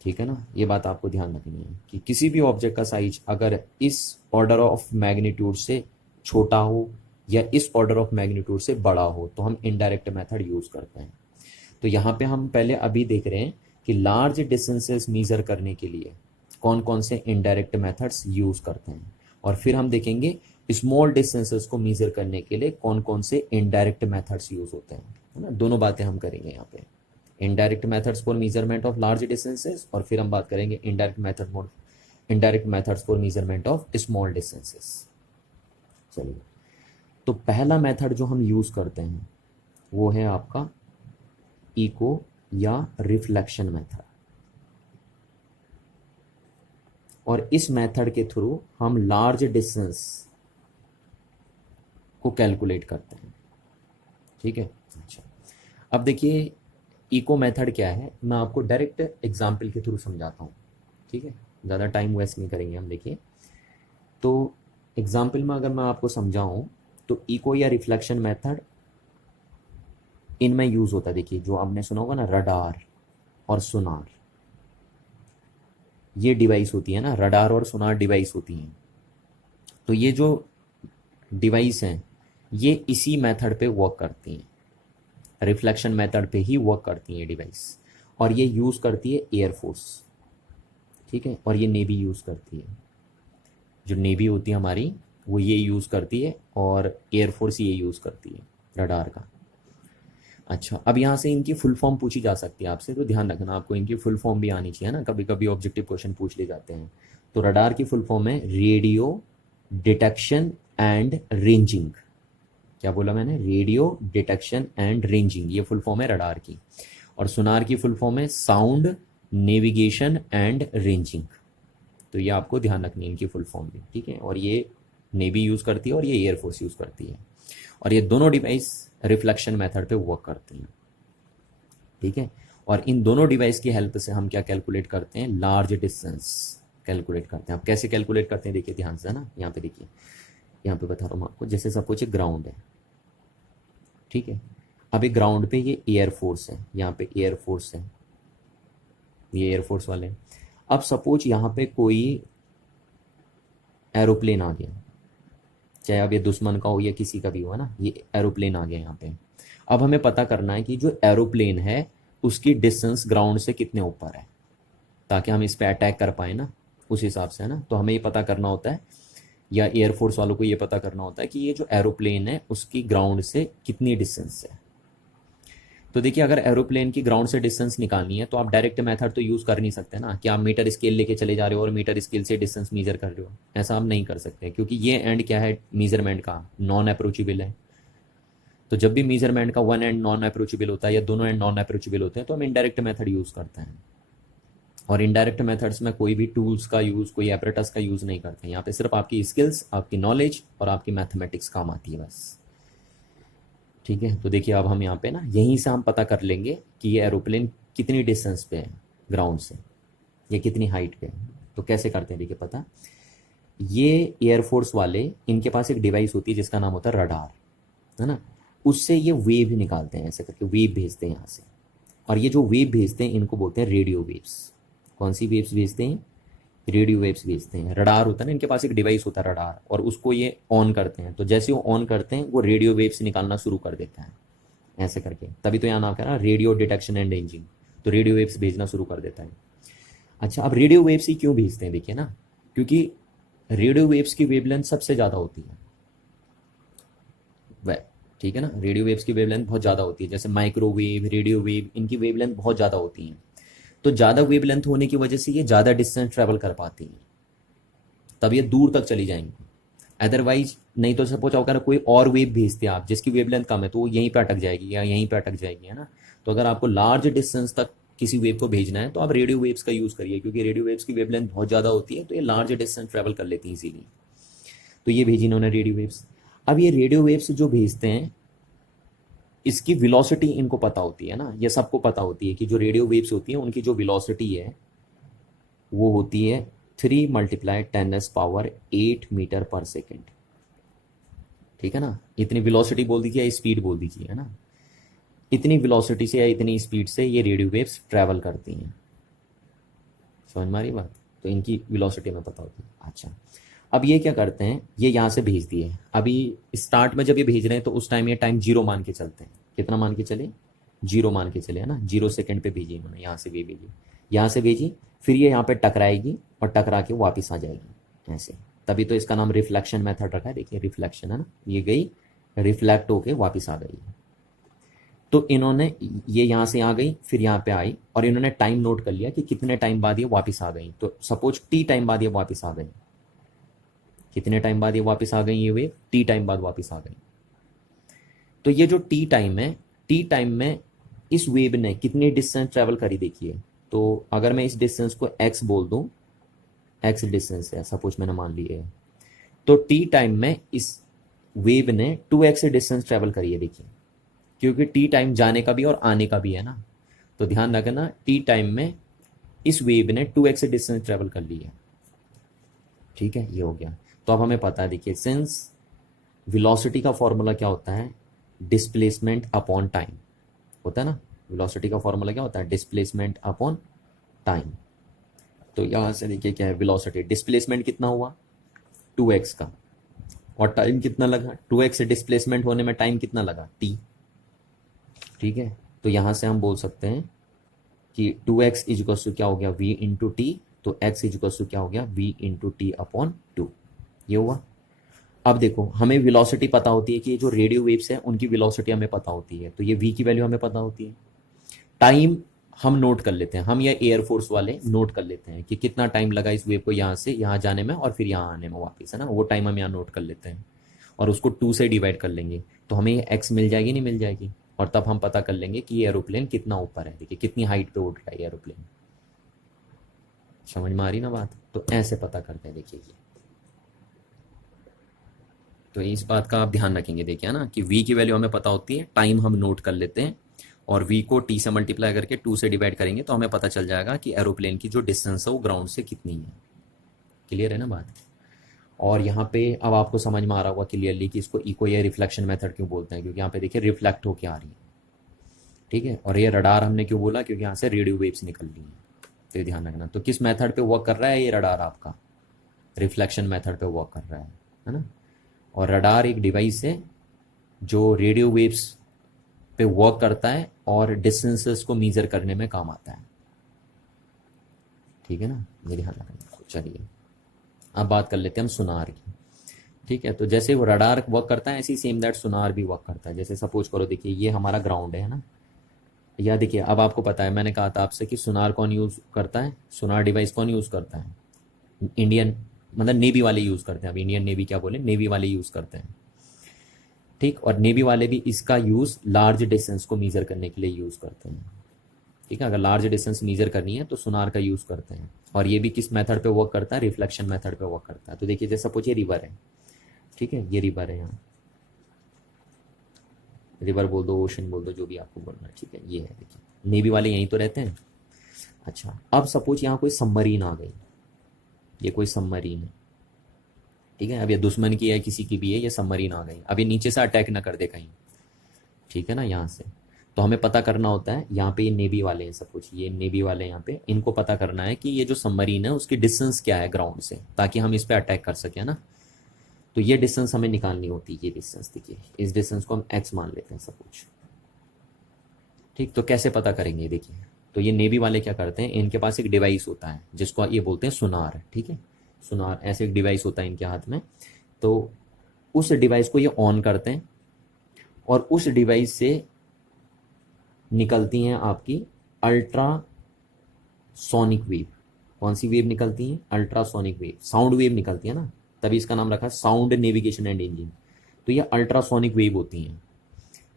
ठीक है ना, ये बात आपको ध्यान रखनी है कि किसी भी ऑब्जेक्ट का साइज अगर इस ऑर्डर ऑफ मैग्नीट्यूड से छोटा हो या इस ऑर्डर ऑफ मैग्नीट्यूड से बड़ा हो तो हम इनडायरेक्ट मेथड यूज करते हैं। तो यहाँ पे हम पहले अभी देख रहे हैं कि लार्ज डिस्टेंसेस मेजर करने के लिए कौन कौन से इनडायरेक्ट मेथड्स यूज करते हैं, और फिर हम देखेंगे स्मॉल डिस्टेंसेस को मेजर करने के लिए कौन कौन से इनडायरेक्ट मेथड्स यूज होते हैं। है ना, दोनों बातें हम करेंगे यहाँ पे, indirect methods for measurement of large distances, और फिर हम बात करेंगे indirect methods for measurement of small distances. चलिए, तो पहला मेथड जो हम यूज करते हैं वो है आपका इको या रिफ्लेक्शन मेथड, और इस मेथड के थ्रू हम लार्ज डिस्टेंस को कैलकुलेट करते हैं। ठीक है, अच्छा अब देखिए इको मेथड क्या है, मैं आपको डायरेक्ट एग्जाम्पल के थ्रू समझाता हूँ। ठीक है, ज़्यादा टाइम वेस्ट नहीं करेंगे हम। देखिए, तो एग्जाम्पल में अगर मैं आपको समझाऊँ तो इको या रिफ्लेक्शन मेथड इनमें यूज़ होता है। देखिए, जो आपने सुना होगा ना, रडार और सुनार, ये डिवाइस होती है ना, रडार और सुनार डिवाइस होती हैं। तो ये जो डिवाइस हैं ये इसी मेथड पे वर्क करती हैं, रिफ्लेक्शन मेथड पे ही वर्क करती हैं डिवाइस, और ये यूज़ करती है एयरफोर्स। ठीक है, और ये नेवी यूज़ करती है, जो नेवी होती है हमारी वो ये यूज़ करती है, और एयरफोर्स ये यूज़ करती है रडार का। अच्छा, अब यहाँ से इनकी फुल फॉर्म पूछी जा सकती है आपसे, तो ध्यान रखना आपको इनकी फुल फॉर्म भी आनी चाहिए ना, कभी कभी ऑब्जेक्टिव क्वेश्चन पूछ ले जाते हैं। तो रडार की फुल फॉर्म है रेडियो डिटेक्शन एंड रेंजिंग। क्या बोला मैंने? रेडियो डिटेक्शन एंड रेंजिंग, ये फुल फॉर्म है रडार की। और सुनार की फुल फॉर्म है साउंड नेविगेशन एंड रेंजिंग। तो ये आपको ध्यान रखनी है इनकी फुल फॉर्म भी। ठीक है, और ये नेवी यूज़ करती है और ये एयरफोर्स यूज़ करती है, और ये दोनों डिवाइस रिफ्लेक्शन मेथड पे वर्क करती हैं। ठीक है, और इन दोनों डिवाइस की हेल्प से हम क्या कैलकुलेट करते हैं? लार्ज डिस्टेंस कैलकुलेट करते हैं। अब कैसे कैलकुलेट करते हैं देखिए ध्यान से ना, यहाँ पे देखिए, यहाँ पे बता रहा हूँ आपको। जैसे सपोज ये ग्राउंड है, ठीक है, अभी ग्राउंड पे ये एयरफोर्स है, यहाँ पे एयरफोर्स है, ये एयरफोर्स वाले। अब सपोज यहाँ पे कोई एरोप्लेन आ गया, चाहे अब ये दुश्मन का हो या किसी का भी हो, है ना, ये एरोप्लेन आ गया यहाँ पे। अब हमें पता करना है कि जो एरोप्लेन है उसकी डिस्टेंस ग्राउंड से कितने ऊपर है, ताकि हम इस पे अटैक कर पाए ना, उस हिसाब से, है ना। तो हमें ये पता करना होता है, या एयरफोर्स वालों को ये पता करना होता है कि ये जो एरोप्लेन है उसकी ग्राउंड से कितनी डिस्टेंस है। तो देखिए, अगर एरोप्लेन की ग्राउंड से डिस्टेंस निकालनी है तो आप डायरेक्ट मेथड तो यूज़ कर नहीं सकते ना, कि आप मीटर स्केल लेके चले जा रहे हो और मीटर स्केल से डिस्टेंस मेजर कर रहे हो, ऐसा हम नहीं कर सकते, क्योंकि ये एंड क्या है मेजरमेंट का, नॉन अप्रोचेबल है। तो जब भी मेजरमेंट का वन एंड नॉन अप्रोचेबल होता है या दोनों एंड नॉन अप्रोचेबल होते हैं तो हम इनडायरेक्ट मेथड यूज़ करते हैं। और इनडायरेक्ट मेथड्स में कोई भी टूल्स का यूज़, कोई एपरेटस का यूज़ नहीं करते हैं। यहाँ पे सिर्फ आपकी स्किल्स, आपकी नॉलेज और आपकी मैथमेटिक्स काम आती है बस। ठीक है, तो देखिए अब हम यहाँ पे ना यहीं से हम पता कर लेंगे कि ये एरोप्लेन कितनी डिस्टेंस पे है ग्राउंड से, या कितनी हाइट पे है। तो कैसे करते हैं देखिए, पता, ये एयरफोर्स वाले, इनके पास एक डिवाइस होती है जिसका नाम होता है रडार, है ना। उससे ये वेव निकालते हैं, ऐसे करके वेव भेजते हैं यहाँ से, और ये जो वेव भेजते हैं इनको बोलते हैं रेडियो वेव्स। कौन सी वेव्स भेजते हैं? रेडियो वेव्स भेजते हैं। रडार होता है ना, इनके पास एक डिवाइस होता है रडार, और उसको ये ऑन करते हैं। तो जैसे वो ऑन करते हैं वो रेडियो वेव्स निकालना शुरू कर देता है, ऐसे करके। तभी तो यहाँ नाम कह रहा है रेडियो डिटेक्शन एंड रेंजिंग, तो रेडियो वेव्स भेजना शुरू कर देता है। अच्छा, अब रेडियो वेव्स ही क्यों भेजते हैं, देखिए ना, क्योंकि रेडियो वेव्स की वेवलेंथ सबसे ज़्यादा होती है वह, ठीक है ना, रेडियो वेव्स की वेवलेंथ बहुत ज़्यादा होती है, जैसे माइक्रोवेव, रेडियो वेव, इनकी वेवलेंथ बहुत ज़्यादा होती हैं। तो ज़्यादा वेवलेंथ होने की वजह से ये ज़्यादा डिस्टेंस ट्रैवल कर पाती हैं, तब ये दूर तक चली जाएंगी। अदरवाइज नहीं तो सपोज अगर कोई और वेव भेजते हैं आप जिसकी वेवलेंथ कम है, तो वो यहीं पे अटक जाएगी या यहीं पे अटक जाएगी, है ना। तो अगर आपको लार्ज डिस्टेंस तक किसी वेव को भेजना है तो आप रेडियो वेव्स का यूज़ करिए, क्योंकि रेडियो वेव्स की वेवलेंथ बहुत ज़्यादा होती है, तो ये लार्ज डिस्टेंस ट्रैवल कर लेती हैं इजीली। तो ये भेजी इन्होंने रेडियो वेव्स। अब ये रेडियो वेव्स जो भेजते हैं, इसकी वेलोसिटी इनको पता होती है ना, ये सबको पता होती है कि जो रेडियो वेव्स होती हैं उनकी जो वेलोसिटी है वो होती है 3 × 10⁸ मीटर पर सेकेंड, ठीक है ना। इतनी वेलोसिटी बोल दीजिए या स्पीड बोल दीजिए, है ना, इतनी वेलोसिटी से या इतनी स्पीड से ये रेडियो वेव्स ट्रैवल करती हैं। समझ में आ रही बात। तो इनकी वेलोसिटी हमें पता होती है। अच्छा, अब ये क्या करते हैं, ये यहाँ से भेज दिए। अभी स्टार्ट में जब ये भेज रहे हैं तो उस टाइम ये टाइम 0 मान के चलते हैं। कितना मान के चले, 0 मान के चले, है ना। 0 सेकंड पे भेजी इन्होंने, यहाँ से भी भेजी, यहाँ से भेजी, फिर ये यहाँ पे टकराएगी और टकरा के वापस आ जाएगी ऐसे। तभी तो इसका नाम रिफ्लेक्शन मेथड रखा है, देखिए रिफ्लेक्शन, है ना, ये गई रिफ्लेक्ट होके वापस आ गई। तो इन्होंने ये यहाँ से आ गई, फिर यहाँ पे आई, और इन्होंने टाइम नोट कर लिया कि कितने टाइम बाद ये वापस आ गई। तो सपोज टी टाइम बाद ये वापस आ गई, कितने टाइम बाद ये वापस आ गई, ये वेव टी टाइम बाद वापस आ गई। तो ये जो टी टाइम है, टी टाइम में इस वेव ने कितनी डिस्टेंस ट्रेवल करी, देखिए। तो अगर मैं इस डिस्टेंस को एक्स बोल दूं, एक्स डिस्टेंस है सपोज मैंने मान लिया है, तो टी टाइम में इस वेव ने 2x डिस्टेंस ट्रेवल करी है, देखिए, क्योंकि टी टाइम जाने का भी और आने का भी है ना। तो ध्यान रखना, टी टाइम में इस वेव ने 2x डिस्टेंस ट्रेवल कर ली है, ठीक है, ये हो गया। तो अब हमें पता है, देखिए, सिंस वेलोसिटी का फॉर्मूला क्या होता है, डिस्प्लेसमेंट अपॉन टाइम होता है ना। वेलोसिटी का फॉर्मूला क्या होता है, डिस्प्लेसमेंट अपॉन टाइम। तो यहाँ से देखिए क्या है, वेलोसिटी, डिस्प्लेसमेंट कितना हुआ 2x का, और टाइम कितना लगा 2x डिस्प्लेसमेंट होने में टाइम कितना लगा t, ठीक है। तो यहाँ से हम बोल सकते हैं कि 2x इजिकल्स टू क्या हो गया, v इंटू टी, तो x इजिकल्स टू क्या हो गया, v इंटू टी अपॉन 2, ये हुआ। अब देखो, हमें वेलोसिटी पता होती है कि जो रेडियो वेव्स है उनकी वेलोसिटी हमें पता होती है, तो ये v की वैल्यू हमें पता होती है। टाइम हम नोट कर लेते हैं, हम या एयरफोर्स वाले नोट कर लेते हैं कि कितना टाइम लगा इस वेव को यहाँ से यहाँ जाने में और फिर यहाँ आने में वापस, है ना, वो टाइम हम यहाँ नोट कर लेते हैं और उसको 2 से डिवाइड कर लेंगे, तो हमें ये x मिल जाएगी, नहीं मिल जाएगी, और तब हम पता कर लेंगे कि ये एरोप्लेन कितना ऊपर है, देखिए कितनी हाइट पे उड़ रहा है एरोप्लेन। समझ में आ रही ना बात। तो ऐसे पता करते हैं, देखिए ये। तो इस बात का आप ध्यान रखेंगे, देखिए ना, कि v की वैल्यू हमें पता होती है, टाइम हम नोट कर लेते हैं, और v को t से मल्टीप्लाई करके 2 से डिवाइड करेंगे तो हमें पता चल जाएगा कि एरोप्लेन की जो डिस्टेंस है वो ग्राउंड से कितनी है। क्लियर है ना बात। और यहाँ पे अब आपको समझ में आ रहा होगा क्लियरली कि इसको इको या रिफ्लेक्शन मेथड क्यों बोलते हैं, क्योंकि यहाँ पे देखिए रिफ्लेक्ट होके आ रही है, ठीक है। और ये रडार हमने क्यों बोला, क्योंकि यहाँ से रेडियो वेव्स निकल रही हैं, तो ये ध्यान रखना। तो किस मेथड पे वर्क कर रहा है ये रडार आपका, रिफ्लेक्शन मेथड पे वर्क कर रहा है ना। और रडार एक डिवाइस है जो रेडियो वेव्स पे वर्क करता है और डिस्टेंसेस को मीजर करने में काम आता है, ठीक है ना, ये ध्यान रखना। चलिए अब बात कर लेते हैं हम सुनार की, ठीक है। तो जैसे वो रडार वर्क करता है ऐसे ही सेम दैट सुनार भी वर्क करता है। जैसे सपोज करो, देखिए ये हमारा ग्राउंड है ना, या देखिए अब आपको पता है, मैंने कहा था आपसे कि सुनार कौन यूज़ करता है, सुनार डिवाइस कौन यूज़ करता है, इंडियन मतलब नेवी वाले यूज़ करते हैं। अब इंडियन नेवी क्या बोले, नेवी वाले यूज़ करते हैं, ठीक। और नेवी वाले भी इसका यूज़ लार्ज डिस्टेंस को मीज़र करने के लिए यूज़ करते हैं, ठीक है। अगर लार्ज डिस्टेंस मीज़र करनी है तो सुनार का यूज़ करते हैं। और ये भी किस मेथड पे वर्क करता है, रिफ्लेक्शन मेथड पे वर्क करता है। तो देखिए जैसे सपोज ये रिवर है, ठीक है, ये रिवर है, यहाँ रिवर बोल दो, ओशन बोल दो, जो भी आपको बोलना है, ठीक है, ये है। देखिए नेवी वाले यहीं तो रहते हैं। अच्छा, अब सपोज यहाँ कोई सबमरीन आ गई, ये कोई सबमरीन है, ठीक है। अब ये दुश्मन की है, किसी की भी है, ये सबमरीन आ गई, अब ये नीचे से अटैक ना कर दे कहीं, ठीक है ना, यहाँ से। तो हमें पता करना होता है, यहाँ पे ये नेवी वाले हैं, सपोज ये नेवी वाले यहाँ पे, इनको पता करना है कि ये जो सबमरीन है उसकी डिस्टेंस क्या है ग्राउंड से, ताकि हम इस पर अटैक कर सकें ना। तो ये डिस्टेंस हमें निकालनी होती है, ये डिस्टेंस देखिए, इस डिस्टेंस को हम x मान लेते हैं सपोज, ठीक। तो कैसे पता करेंगे, देखिए तो ये नेवी वाले क्या करते हैं, इनके पास एक डिवाइस होता है जिसको ये बोलते हैं सुनार, ठीक है। सुनार ऐसे एक डिवाइस होता है इनके हाथ में। तो उस डिवाइस को ये ऑन करते हैं और उस डिवाइस से निकलती हैं आपकी अल्ट्रा सोनिक वेव। कौन सी वेव निकलती है, अल्ट्रासोनिक वेव, साउंड वेव निकलती है ना, तभी इसका नाम रखा है साउंड नेविगेशन एंड इंजन। तो ये अल्ट्रासोनिक वेव होती हैं,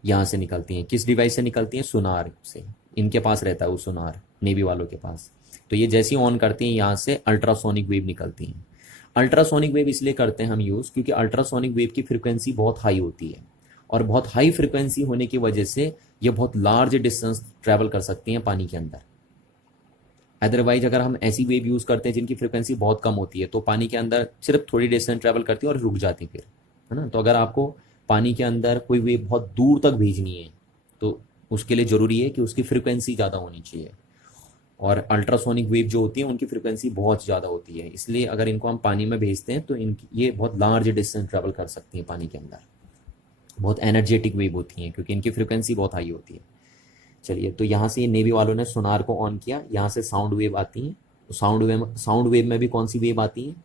यहाँ से निकलती हैं। किस डिवाइस से निकलती हैं, सुनार से। इनके पास रहता है वो सुनार, नेवी वालों के पास। तो ये जैसे ही ऑन करती हैं यहाँ से अल्ट्रासोनिक वेव निकलती हैं। अल्ट्रासोनिक वेव इसलिए करते हैं हम यूज़ क्योंकि अल्ट्रासोनिक वेव की फ्रिक्वेंसी बहुत हाई होती है, और बहुत हाई फ्रिक्वेंसी होने की वजह से ये बहुत लार्ज डिस्टेंस ट्रैवल कर सकती हैं पानी के अंदर। अदरवाइज अगर हम ऐसी वेव यूज़ करते हैं जिनकी फ्रिक्वेंसी बहुत कम होती है तो पानी के अंदर सिर्फ थोड़ी डिस्टेंस ट्रैवल करती है और रुक जाती फिर, है ना। तो अगर आपको पानी के अंदर कोई वेव बहुत दूर तक भेजनी है तो उसके लिए ज़रूरी है कि उसकी फ्रिक्वेंसी ज़्यादा होनी चाहिए, और अल्ट्रासोनिक वेव जो होती है उनकी फ्रिक्वेंसी बहुत ज़्यादा होती है। इसलिए अगर इनको हम पानी में भेजते हैं तो ये बहुत लार्ज डिस्टेंस ट्रैवल कर सकती हैं पानी के अंदर। बहुत एनर्जेटिक वेव होती हैं क्योंकि इनकी फ्रिक्वेंसी बहुत हाई होती है। चलिए, तो यहाँ से नेवी वालों ने सोनार को ऑन किया, यहाँ से साउंड वेव आती हैं। तो साउंड वेव में भी कौन सी वेव आती है,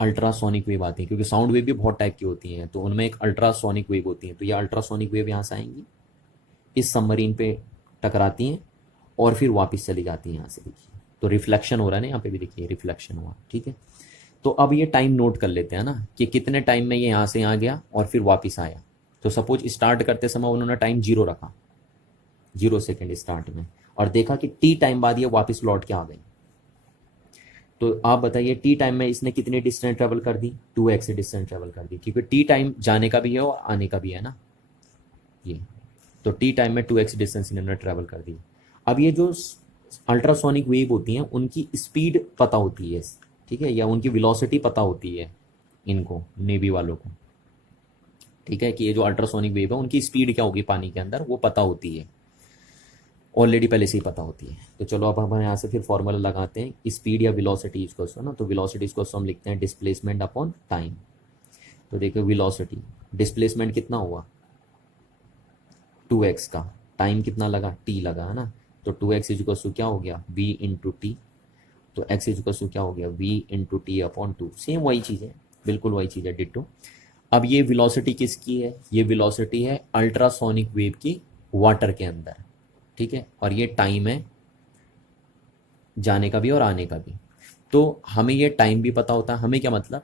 अल्ट्रासोनिक वेव आती है, क्योंकि साउंड वेव भी बहुत टाइप की होती हैं, तो उनमें एक अल्ट्रासोनिक वेव होती है। तो ये अल्ट्रासोनिक वेव यहाँ से आएंगी, इस सबमरीन पे टकराती हैं और फिर वापस चली जाती हैं यहाँ से। देखिए तो रिफ्लेक्शन हो रहा है ना, यहाँ पे भी देखिए रिफ्लेक्शन हुआ, ठीक है। तो अब ये टाइम नोट कर लेते हैं ना कि कितने टाइम में ये यहाँ से यहाँ गया और फिर वापस आया। तो सपोज स्टार्ट करते समय उन्होंने टाइम 0 रखा, 0 सेकेंड स्टार्ट में, और देखा कि टी टाइम बाद ये वापस लौट के आ गई। तो आप बताइए टी टाइम में इसने कितनी डिस्टेंस ट्रेवल कर दी, 2x डिस्टेंस ट्रेवल कर दी, क्योंकि टी टाइम जाने का भी है और आने का भी है ना ये। तो टी टाइम में 2x डिस्टेंस इन्होंने ट्रेवल कर दी। अब ये जो अल्ट्रासोनिक वेव होती हैं उनकी स्पीड पता होती है, ठीक है, या उनकी वेलोसिटी पता होती है इनको, नेवी वालों को, ठीक है, कि ये जो अल्ट्रासोनिक वेव है उनकी स्पीड क्या होगी पानी के अंदर वो पता होती है, ऑलरेडी पहले से ही पता होती है। तो चलो अब हम यहाँ से फिर फॉर्मूला लगाते हैं, स्पीड या वेलोसिटी इसको ना, तो वेलोसिटी इसको हम लिखते हैं डिस्प्लेसमेंट अपॉन टाइम। तो देखो वेलोसिटी, डिस्प्लेसमेंट कितना हुआ 2x का, टाइम कितना लगा t लगा, है ना। तो 2x इक्वल्स टू क्या हो गया v इंटू टी, तो x इक्वल्स टू क्या हो गया v into T upon 2। Same वही चीज़ है, बिल्कुल वही चीज़ है, डिट्टो। अब ये वेलोसिटी किसकी है, ये वेलोसिटी है अल्ट्रासोनिक वेव की वाटर के अंदर, ठीक है, और ये टाइम है जाने का भी और आने का भी। तो हमें ये टाइम भी पता होता है, हमें क्या मतलब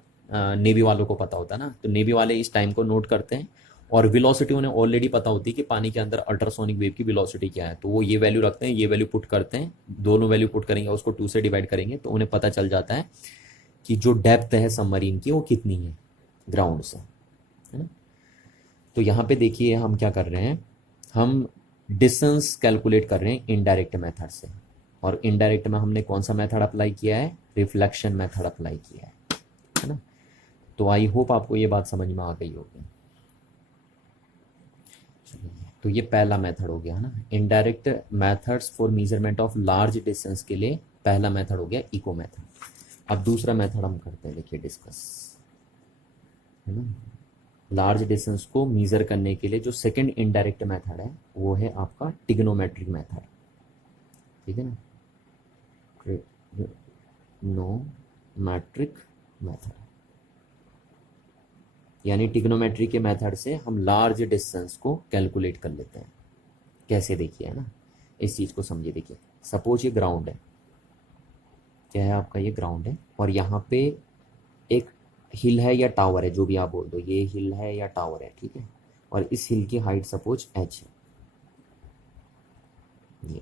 नेवी वालों को पता होता है ना, तो नेवी वाले इस टाइम को नोट करते हैं, और वेलोसिटी उन्हें ऑलरेडी पता होती है कि पानी के अंदर अल्ट्रासोनिक वेव की वेलोसिटी क्या है, तो वो ये वैल्यू रखते हैं, ये वैल्यू पुट करते हैं, दोनों वैल्यू पुट करेंगे उसको 2 से डिवाइड करेंगे तो उन्हें पता चल जाता है कि जो डेप्थ है सबमरीन की वो कितनी है ग्राउंड से, है ना। तो यहाँ पे देखिए हम क्या कर रहे हैं, हम डिस्टेंस कैलकुलेट कर रहे हैं इनडायरेक्ट मेथड से, और इनडायरेक्ट में हमने कौन सा मेथड अप्लाई किया है, रिफ्लेक्शन मेथड अप्लाई किया है ना। तो आई होप आपको ये बात समझ में आ गई होगी। तो ये पहला मेथड हो गया ना, indirect methods for measurement of large distance के लिए पहला मेथड हो गया इको मेथड। अब दूसरा मेथड हम करते हैं, देखिए डिस्कस, है ना। लार्ज डिस्टेंस को मेजर करने के लिए जो सेकंड इनडायरेक्ट मेथड है वो है आपका ट्रिग्नोमेट्रिक मेथड, ठीक है ना, ट्रिग्नोमेट्रिक मेथड, यानी ट्रिग्नोमेट्री के मेथड से हम लार्ज डिस्टेंस को कैलकुलेट कर लेते हैं। कैसे देखिए, है ना, इस चीज़ को समझिए। देखिए सपोज ये ग्राउंड है, क्या है आपका, ये ग्राउंड है, और यहाँ पे एक हिल है या टावर है, जो भी आप बोल दो, ये हिल है या टावर है, ठीक है, और इस हिल की हाइट सपोज h है,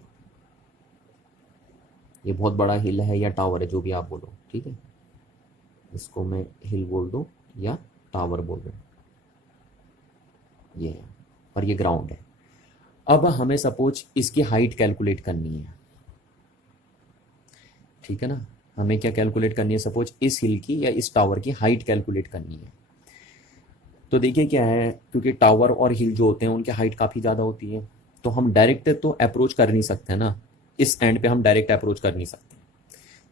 ये बहुत बड़ा हिल है या टावर है, जो भी आप बोलो, ठीक है, इसको मैं हिल बोल दूँ या टावर बोल दूँ, ये है, और ये ग्राउंड है। अब हमें सपोज इसकी हाइट कैलकुलेट करनी है, ठीक है ना, हमें क्या कैलकुलेट करनी है, सपोज इस हिल की या इस टावर की हाइट कैलकुलेट करनी है। तो देखिए क्या है, क्योंकि टावर और हिल जो होते हैं उनकी हाइट काफ़ी ज़्यादा होती है, तो हम डायरेक्ट तो अप्रोच कर नहीं सकते ना, इस एंड पे हम डायरेक्ट अप्रोच कर नहीं सकते।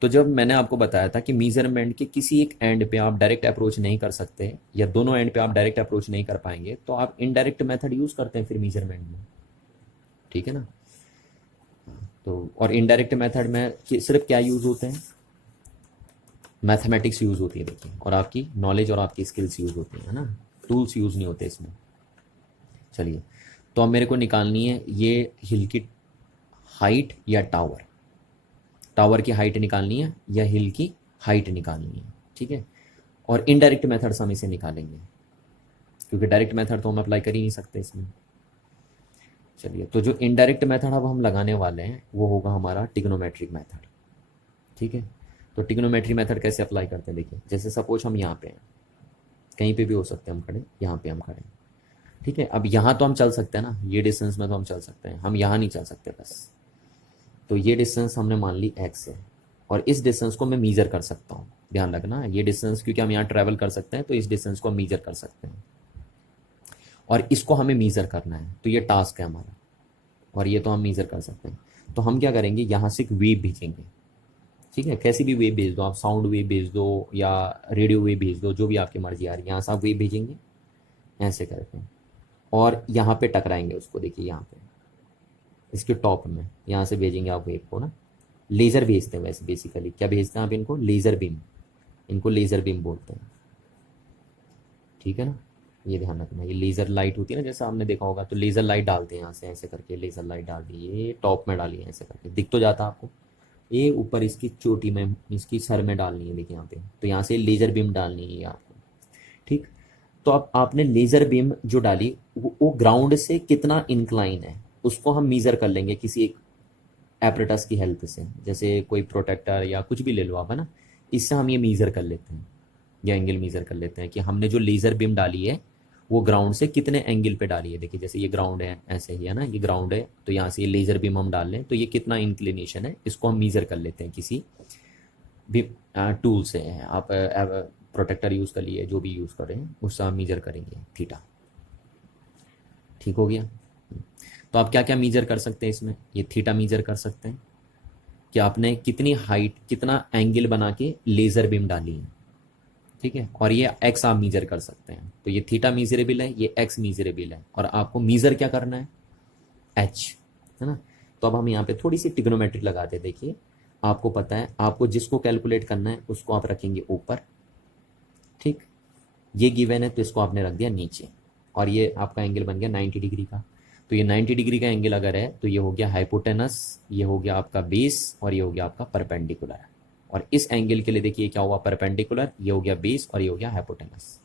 तो जब मैंने आपको बताया था कि मेजरमेंट के किसी एक एंड पे आप डायरेक्ट अप्रोच नहीं कर सकते, या दोनों एंड पे आप डायरेक्ट अप्रोच नहीं कर पाएंगे, तो आप इनडायरेक्ट मेथड यूज़ करते हैं फिर मेजरमेंट में, ठीक है ना। तो और इनडायरेक्ट मेथड में सिर्फ क्या यूज़ होते हैं, मैथमेटिक्स यूज़ होती है देखिए, और आपकी नॉलेज और आपकी स्किल्स यूज़ होती हैं, है ना, टूल्स यूज़ नहीं होते इसमें। चलिए, तो अब मेरे को निकालनी है ये हिल की हाइट या टावर, टावर की हाइट निकालनी है या हिल की हाइट निकालनी है, ठीक है। और इनडायरेक्ट मेथड से हम इसे निकालेंगे, क्योंकि डायरेक्ट मेथड तो हम अप्लाई कर ही नहीं सकते इसमें। चलिए, तो जो इनडायरेक्ट मेथड अब हम लगाने वाले हैं वो होगा हमारा ट्रिग्नोमेट्रिक मेथड, ठीक है। तो ट्रिग्नोमेट्री मेथड कैसे अप्लाई करते हैं देखिए, जैसे सपोज हम यहाँ पे हैं, कहीं पे भी हो सकते हैं हम खड़े, यहाँ पे हम खड़े हैं, ठीक है। अब यहाँ तो हम चल सकते हैं ना, ये डिस्टेंस में तो हम चल सकते हैं, हम यहाँ नहीं चल सकते बस। तो ये डिस्टेंस हमने मान ली x है, और इस डिस्टेंस को मैं मीज़र कर सकता हूँ, ध्यान रखना ये डिस्टेंस, क्योंकि हम यहाँ ट्रैवल कर सकते हैं तो इस डिस्टेंस को हम मीज़र कर सकते हैं, और इसको हमें मीज़र करना है, तो ये टास्क है हमारा, और ये तो हम मीज़र कर सकते हैं। तो हम क्या करेंगे, यहाँ से एक वेव भेजेंगे, ठीक है, कैसी भी वेव भेज दो आप, साउंड वेव भेज दो या रेडियो वेव भेज दो, जो भी आपकी मर्जी आ रही है, यहाँ से आप वेव भेजेंगे ऐसे करके, और यहाँ पे टकराएंगे उसको, देखिए यहाँ पे इसके टॉप में, यहाँ से भेजेंगे आप वेव को ना, लेज़र भेजते हैं वैसे, बेसिकली क्या भेजते हैं आप इनको, लेज़र बीम, इनको लेज़र बीम बोलते हैं, ठीक है ना। ये ध्यान रखना, ये लेज़र लाइट होती है ना, जैसा आपने देखा होगा, तो लेज़र लाइट डालते हैं यहाँ से ऐसे करके, लेज़र लाइट डाल दी, ये टॉप में डाली है ऐसे करके, दिख तो जाता है आपको, ये ऊपर इसकी चोटी में, इसकी सर में डालनी है, देखिए यहाँ पे, तो यहाँ से लेज़र बीम डालनी है ये आपको, ठीक। तो अब आपने लेज़र बीम जो डाली वो ग्राउंड से कितना इंक्लाइन है उसको हम मीज़र कर लेंगे किसी एक एपरेटस की हेल्प से, जैसे कोई प्रोटेक्टर या कुछ भी ले लो आप, है ना, इससे हम ये मीज़र कर लेते हैं, या एंगल मीज़र कर लेते हैं कि हमने जो लेज़र बीम डाली है वो ग्राउंड से कितने एंगल पे डाली है। देखिए जैसे ये ग्राउंड है, ऐसे ही है ना, ये ग्राउंड है, तो यहाँ से ये लेज़र बीम हम डाल लें तो ये कितना इंक्लिनेशन है, इसको हम मीज़र कर लेते हैं किसी भी टूल से, आप प्रोटेक्टर यूज़ कर लिए, जो भी यूज़ कर रहे हैं उससे हम मीज़र करेंगे थीटा, ठीक हो गया। तो आप क्या क्या मीज़र कर सकते हैं इसमें, ये थीटा मीज़र कर सकते हैं कि आपने कितनी हाइट, कितना एंगल बना के लेज़र बीम डाली है, ठीक है, और ये एक्स आप मीज़र कर सकते हैं, तो ये थीटा मीज़रेबल है, ये एक्स मीज़रेबल है, और आपको मीज़र क्या करना है, एच, है ना। तो अब हम यहाँ पे थोड़ी सी ट्रिग्नोमेट्री लगाते हैं, देखिए आपको पता है, आपको जिसको कैलकुलेट करना है उसको आप रखेंगे ऊपर, ठीक, ये गिवन है तो इसको आपने रख दिया नीचे, और ये आपका एंगल बन गया 90 डिग्री का। तो ये 90 डिग्री का एंगल अगर है तो ये हो गया हाइपोटेनस, ये हो गया आपका बेस, और ये हो गया आपका परपेंडिकुलर। और इस एंगल के लिए देखिए क्या हुआ, परपेंडिकुलर, ये हो गया बेस, और ये हो गया हाइपोटेनस।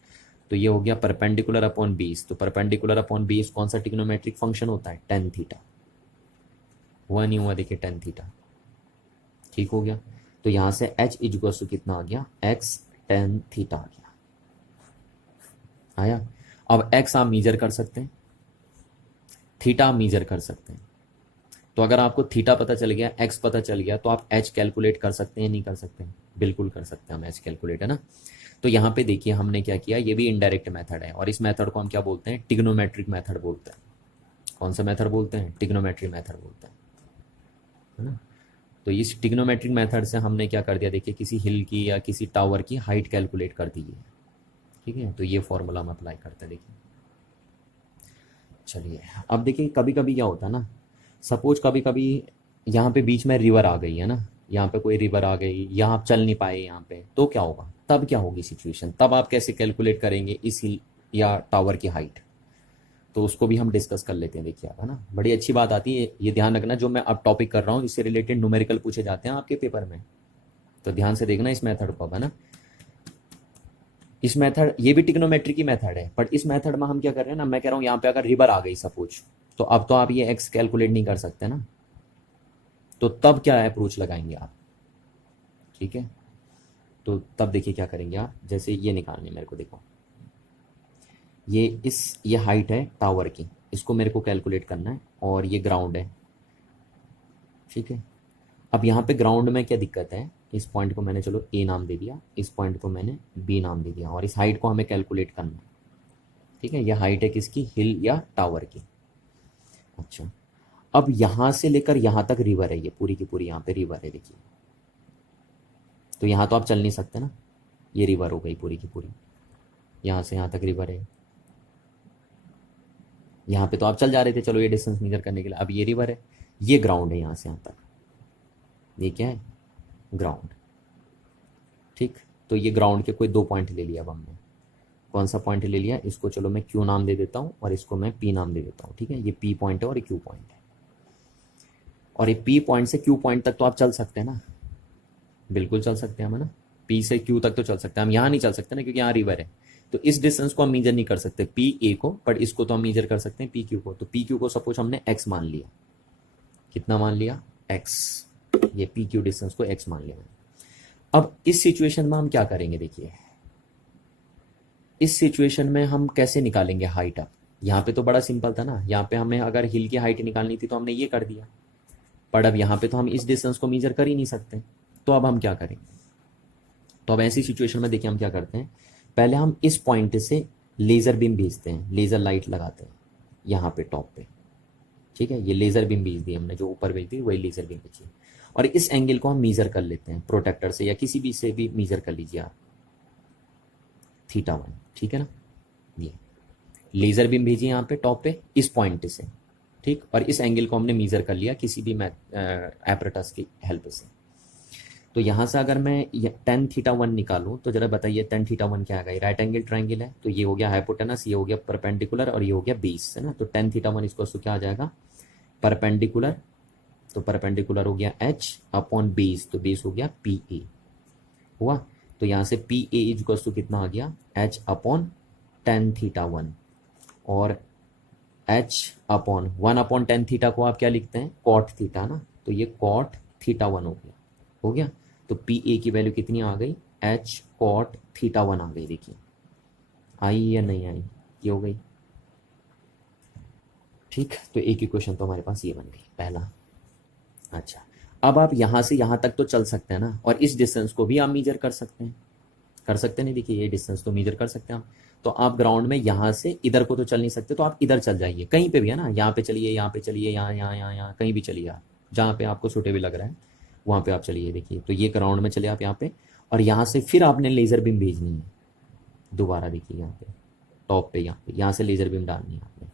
तो ये हो गया परपेंडिकुलर अपॉन बेस, तो परपेंडिकुलर अपॉन बेस कौन सा ट्रिग्नोमेट्रिक फंक्शन होता है, टेन थीटा। हुआ नहीं हुआ, देखिए टेन थीटा, ठीक हो गया। तो यहाँ से एच इक्वल टू कितना आ गया, एक्स टेन थीटा आ गया, आया। अब एक्स आप मीजर कर सकते हैं, थीटा आप मीजर कर सकते हैं। तो अगर आपको थीटा पता चल गया, एक्स पता चल गया, तो आप एच कैलकुलेट कर सकते हैं, नहीं कर सकते हैं, बिल्कुल कर सकते हैं हम एच कैलकुलेट, है ना। तो यहाँ पे देखिए हमने क्या किया, ये भी इनडायरेक्ट मेथड है, और इस मेथड को हम क्या बोलते हैं, ट्रिग्नोमेट्रिक मेथड बोलते हैं। कौन सा मेथड बोलते हैं, ट्रिग्नोमेट्रिक मेथड बोलते हैं, है ना। तो इस ट्रिग्नोमेट्रिक मेथड से हमने क्या कर दिया, देखिए किसी हिल की या किसी टावर की हाइट कैलकुलेट कर दी है, ठीक है। तो ये फॉर्मूला हम अप्लाई करते हैं, देखिए। चलिए, अब देखिए कभी कभी क्या होता है ना, सपोज कभी कभी यहाँ पे बीच में रिवर आ गई है ना, यहाँ पे कोई रिवर आ गई, यहाँ आप चल नहीं पाए यहाँ पे, तो क्या होगा, तब क्या होगी सिचुएशन, तब आप कैसे कैलकुलेट करेंगे इस हिल या टावर की हाइट, तो उसको भी हम डिस्कस कर लेते हैं। देखिए आप, है ना, बड़ी अच्छी बात आती है, ये ध्यान रखना, जो मैं अब टॉपिक कर रहा हूँ इससे रिलेटेड न्यूमेरिकल पूछे जाते हैं आपके पेपर में, तो ध्यान से देखना इस मेथड को, है ना। इस मेथड, ये भी ट्रिग्नोमेट्री की मेथड है, बट इस मेथड में हम क्या कर रहे हैं ना, मैं कह रहा हूँ यहाँ पे अगर रिवर आ गई सपोज, तो अब तो आप ये एक्स कैलकुलेट नहीं कर सकते ना, तो तब क्या अप्रोच लगाएंगे आप, ठीक है। तो तब देखिए क्या करेंगे आप, जैसे ये निकालने मेरे को, देखो ये हाइट है टावर की, इसको मेरे को कैलकुलेट करना है, और ये ग्राउंड है, ठीक है। अब यहाँ पे ग्राउंड में क्या दिक्कत है, इस पॉइंट को मैंने चलो ए नाम दे दिया, इस पॉइंट को मैंने बी नाम दे दिया, और इस हाइट को हमें कैलकुलेट करना है, ठीक है। ये हाइट है किसकी, हिल या टावर की। अच्छा, अब यहाँ से लेकर यहाँ तक रिवर है, ये पूरी की पूरी यहाँ पे रिवर है, देखिए। तो यहाँ तो आप चल नहीं सकते ना, ये रिवर हो गई पूरी की पूरी, यहाँ से यहाँ तक रिवर है, यहाँ पे तो आप चल जा रहे थे, चलो ये डिस्टेंस मेजर करने के लिए, अब ये रिवर है, ये ग्राउंड है यहाँ से यहाँ तक, ये क्या है, ग्राउंड। ठीक, तो ये ग्राउंड के कोई 2 पॉइंट ले लिया अब हमने। कौन सा पॉइंट ले लिया, इसको चलो मैं क्यू नाम दे देता हूँ और इसको मैं पी नाम दे देता हूँ। ठीक है, ये पी पॉइंट है और ये क्यू पॉइंट है। और ये पी पॉइंट से क्यू पॉइंट तक तो आप चल सकते हैं ना, बिल्कुल चल सकते हैं हम, है ना। पी से क्यू तक तो चल सकते हैं हम, यहाँ नहीं चल सकते ना क्योंकि यहाँ रिवर है। तो इस डिस्टेंस को हम मेजर नहीं कर सकते पी ए को, बट इसको तो हम मेजर कर सकते हैं पी क्यू को। तो पी क्यू को सपोज हमने एक्स मान लिया। कितना मान लिया, एक्स। ये पी क्यू डिस्टेंस को एक्स मान लिया। अब इस सिचुएशन में हम क्या करेंगे, देखिए इस सिचुएशन में हम कैसे निकालेंगे हाइट। अब यहाँ पे तो बड़ा सिंपल था ना, यहाँ पे हमें अगर हिल की हाइट निकालनी थी तो हमने ये कर दिया। पर अब यहाँ पे तो हम इस डिस्टेंस को मेजर कर ही नहीं सकते, तो अब हम क्या करेंगे। तो अब ऐसी सिचुएशन में देखिए हम क्या करते हैं, पहले हम इस पॉइंट से लेज़र बीम भेजते हैं, लेज़र लाइट लगाते हैं यहाँ पे टॉप पे। ठीक है, ये लेज़र बीम भेज दी हमने, जो ऊपर भेज दी वही लेज़र बीम भेजी। और इस एंगल को हम मेजर कर लेते हैं प्रोटेक्टर से या किसी भी से भी मेजर कर लीजिए आप, θ1। ठीक है ना, ये लेज़र बीम भेजी यहाँ पे टॉप पे इस पॉइंट से। ठीक, और इस एंगल को हमने मेजर कर लिया किसी भी एपरेटस की हेल्प से। तो यहाँ से अगर मैं tan θ1 निकालूं तो जरा बताइए tan θ1 क्या आएगा। राइट एंगल ट्राइंगल है तो ये हो गया हाइपोटेनस, ये हो गया परपेंडिकुलर और ये हो गया बेस, है ना। तो tan θ1 इसको क्या आ जाएगा, परपेंडिकुलर। तो परपेंडिकुलर हो गया h अपॉन बेस, तो बेस हो गया पी ए हुआ। तो यहाँ से पी ए इक्वल टू कितना आ गया, h अपॉन tan θ1 और h अपॉन 1 अपॉन tan θ को आप क्या लिखते हैं, cot θ ना। तो ये cot θ1 हो गया। तो पी ए की वैल्यू कितनी आ गई, h cot θ1 आ गई। देखिए आई या नहीं आई, ये हो गई। ठीक, तो एक इक्वेशन तो हमारे पास ये बन गई पहला। अच्छा, अब आप यहाँ से यहाँ तक तो चल सकते हैं ना, और इस डिस्टेंस को भी आप मेजर कर सकते हैं, कर सकते नहीं। देखिए ये डिस्टेंस तो मेजर कर सकते हैं आप। तो आप ग्राउंड में यहाँ से इधर को तो चल नहीं सकते, तो आप इधर चल जाइए कहीं पे भी, है ना। यहाँ पे चलिए, यहाँ पे चलिए, यहाँ यहाँ यहाँ यहाँ कहीं भी चलिए आप, जहाँ पे आपको सूटेबल लग रहा है वहाँ पे आप चलिए। देखिए तो ये ग्राउंड में चले आप यहाँ पे, और यहाँ से फिर आपने लेज़र बीम भेजनी है दोबारा। देखिए यहाँ पे टॉप पे, यहाँ से लेज़र बीम डालनी है आपने,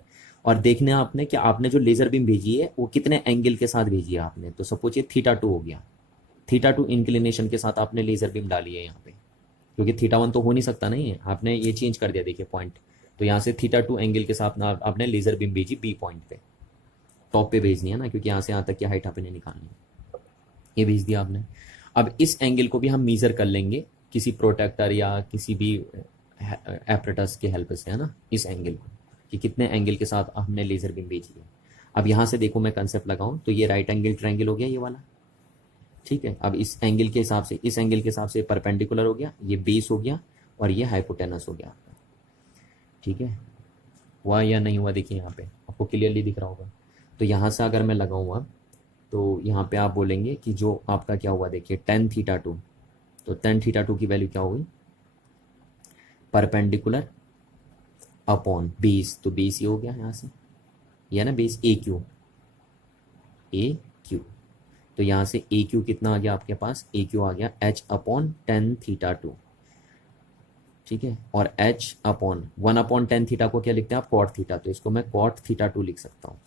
और देखना है आपने कि आपने जो लेज़र बीम भेजी है वो कितने एंगल के साथ भेजी है आपने। तो सपोज ये θ2 हो गया, θ2 इंक्लिनेशन के साथ आपने लेज़र बीम डाली है यहाँ पे, क्योंकि θ1 तो हो नहीं सकता नहीं है, आपने ये चेंज कर दिया। देखिए पॉइंट, तो यहाँ से θ2 एंगल के साथ आपने लेज़र बीम भेजी बी पॉइंट पे, टॉप पे भेजनी है ना, क्योंकि यहाँ से यहाँ तक की हाइट आपने निकालनी है। ये भेज दिया आपने। अब इस एंगल को भी हम मेज़र कर लेंगे किसी प्रोटेक्टर या किसी भी एपरेटस के हेल्प से, है ना, इस एंगल को कि कितने एंगल के साथ हमने लेज़र बीम भेजी है। अब यहाँ से देखो मैं कंसेप्ट लगाऊं तो ये राइट एंगल ट्रायंगल हो गया ये वाला। ठीक है, अब इस एंगल के हिसाब से, इस एंगल के हिसाब से परपेंडिकुलर हो गया, ये बेस हो गया और ये हाइपोटेनस हो गया आपका। ठीक है, हुआ या नहीं हुआ, देखिए यहाँ पे आपको क्लियरली दिख रहा होगा। तो यहाँ से अगर मैं लगाऊँ अब, तो यहाँ पे आप बोलेंगे कि जो आपका क्या हुआ, देखिए tan θ2। तो tan θ2 की वैल्यू क्या हुई, परपेंडिकुलर अपॉन बेस, तो बेस ये हो गया यहाँ से, ये ना बेस ए क्यू, ए क्यू। तो यहाँ से ए क्यू कितना आ गया आपके पास, ए क्यू आ गया h अपॉन tan θ2। ठीक है, और h अपॉन 1 अपॉन tan θ को क्या लिखते हैं आप, cot θ। तो इसको मैं cot θ2 लिख सकता हूँ।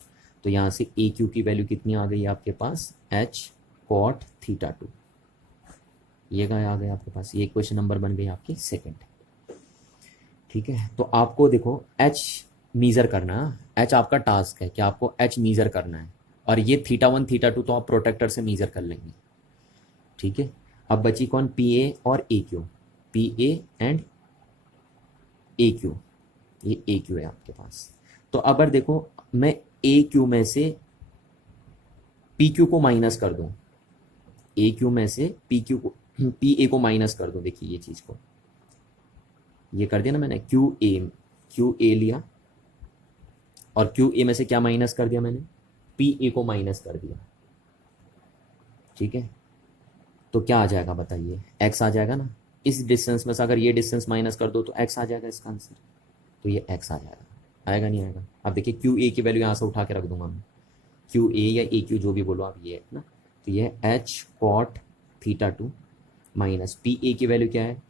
तो यहाँ से ए क्यू की वैल्यू कितनी आ गई आपके पास, h cot θ2। ये आ गया आपके पास, ये क्वेश्चन नंबर बन गई आपकी सेकंड। ठीक है, तो आपको देखो h मीज़र करना है, h आपका टास्क है कि आपको h मीज़र करना है, और ये θ1 θ2 तो आप प्रोटेक्टर से मीज़र कर लेंगे। ठीक है, अब बची कौन, पी ए और A Q, P A and A Q, ये ए क्यू है आपके पास। तो अगर देखो मैं ए क्यू में से पी क्यू को माइनस कर दूं, ए क्यू में से पी क्यू को, पी ए को माइनस कर दूं, देखिए ये चीज़ को ये कर दिया ना मैंने, क्यू ए लिया और क्यू ए में से क्या माइनस कर दिया मैंने, पी ए को माइनस कर दिया। ठीक है, तो क्या आ जाएगा बताइए, एक्स आ जाएगा ना। इस डिस्टेंस में से अगर ये डिस्टेंस माइनस कर दो तो एक्स आ जाएगा इसका आंसर। तो ये एक्स आ जाएगा, आएगा नहीं आएगा। अब देखिए क्यू ए की वैल्यू यहाँ से उठा के रख दूंगा मैं, क्यू ए या ए क्यू जो भी बोलो आप, ये है ना। तो ये h cot θ2 minus P A की वैल्यू क्या है,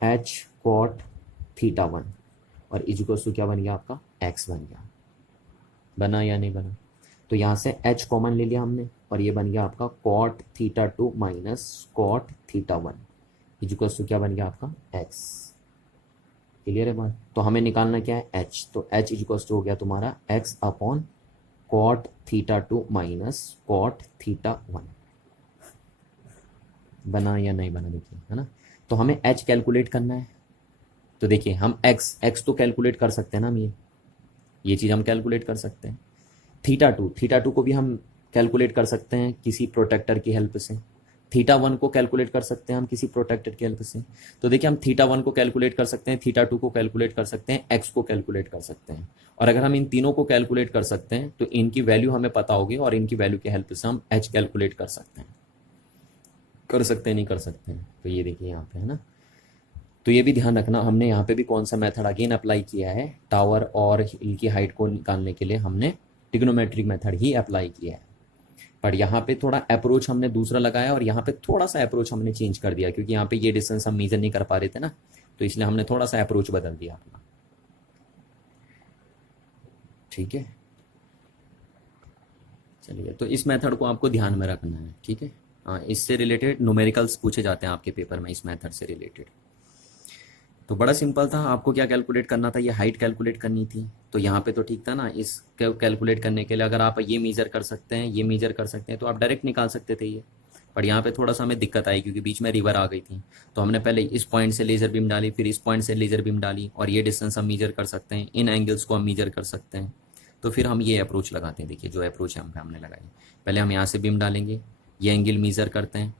h cot θ1, और इक्वल्स टू क्या बन गया आपका, x बन गया। बना या नहीं बना, तो यहाँ से h कॉमन ले लिया हमने, और ये बन गया आपका cot theta 2 minus cot theta 1 equals to क्या बन गया आपका x। क्लियर है बात? तो हमें निकालना क्या है h, तो h इजिकल्स टू हो गया तुम्हारा x upon cot theta 2 minus cot theta 1। बना या नहीं बना देखिए, है ना? तो हमें h कैलकुलेट करना है। तो देखिए हम x तो कैलकुलेट कर सकते हैं ना, हम ये चीज़ हम कैलकुलेट कर सकते हैं। थीटा टू को भी हम कैलकुलेट कर सकते हैं किसी प्रोटेक्टर की हेल्प से। थीटा 1 को कैलकुलेट कर सकते हैं हम किसी प्रोटेक्टर की हेल्प से। तो देखिए हम थीटा 1 को कैलकुलेट कर सकते हैं, थीटा 2 को कैलकुलेट कर सकते हैं, x को कैलकुलेट कर सकते हैं। और अगर हम इन तीनों को कैलकुलेट कर सकते हैं तो इनकी वैल्यू हमें पता होगी और इनकी वैल्यू की हेल्प से हम h कैलकुलेट कर सकते हैं। कर सकते हैं नहीं कर सकते हैं? तो ये देखिए यहाँ पे, है ना? तो ये भी ध्यान रखना, हमने यहाँ पे भी कौन सा मेथड अगेन अप्लाई किया है, टावर और हिल की हाइट को निकालने के लिए हमने ट्रिग्नोमेट्रिक मेथड ही अप्लाई किया है। पर यहाँ पे थोड़ा अप्रोच हमने दूसरा लगाया और यहाँ पे थोड़ा सा अप्रोच हमने चेंज कर दिया, क्योंकि यहाँ पे ये डिस्टेंस हम मेजर नहीं कर पा रहे थे ना, तो इसलिए हमने थोड़ा सा अप्रोच बदल दिया अपना। ठीक है, चलिए, तो इस मेथड को आपको ध्यान में रखना है। ठीक है, हाँ, इससे रिलेटेड न्यूमेरिकल्स पूछे जाते हैं आपके पेपर में इस मेथड से रिलेटेड। तो बड़ा सिंपल था, आपको क्या कैलकुलेट करना था, ये हाइट कैलकुलेट करनी थी। तो यहाँ पे तो ठीक था ना, इस कैलकुलेट करने के लिए अगर आप ये मेजर कर सकते हैं, ये मेजर कर सकते हैं, तो आप डायरेक्ट निकाल सकते थे ये। पर यहाँ पे थोड़ा सा हमें दिक्कत आई क्योंकि बीच में रिवर आ गई थी, तो हमने पहले इस पॉइंट से लेज़र बीम डाली, फिर इस पॉइंट से लेज़र बीम डाली, और ये डिस्टेंस हम मेजर कर सकते हैं, इन एंगल्स को हम मेजर कर सकते हैं। तो फिर हम ये अप्रोच लगाते हैं। देखिए जो अप्रोच है हमने लगाई, पहले हम यहाँ से बीम डालेंगे, ये एंगल मेजर करते हैं।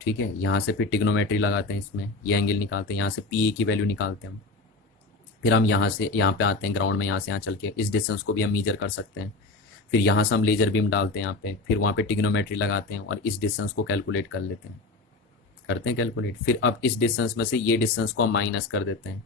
ठीक है, यहाँ से फिर टिग्नोमेट्री लगाते हैं, इसमें ये एंगल निकालते हैं, यहाँ से पी ए की वैल्यू निकालते हैं हम। फिर हम यहाँ से यहाँ पे आते हैं ग्राउंड में, यहाँ से यहाँ चल के इस डिस्टेंस को भी हम मेजर कर सकते हैं। फिर यहाँ से हम लेजर बीम डालते हैं यहाँ पे, फिर वहाँ पे टिग्नोमेट्री लगाते हैं और इस डिस्टेंस को कैलकुलेट कर लेते हैं, करते हैं कैलकुलेट। फिर अब इस डिस्टेंस में से ये डिस्टेंस को हम माइनस कर देते हैं।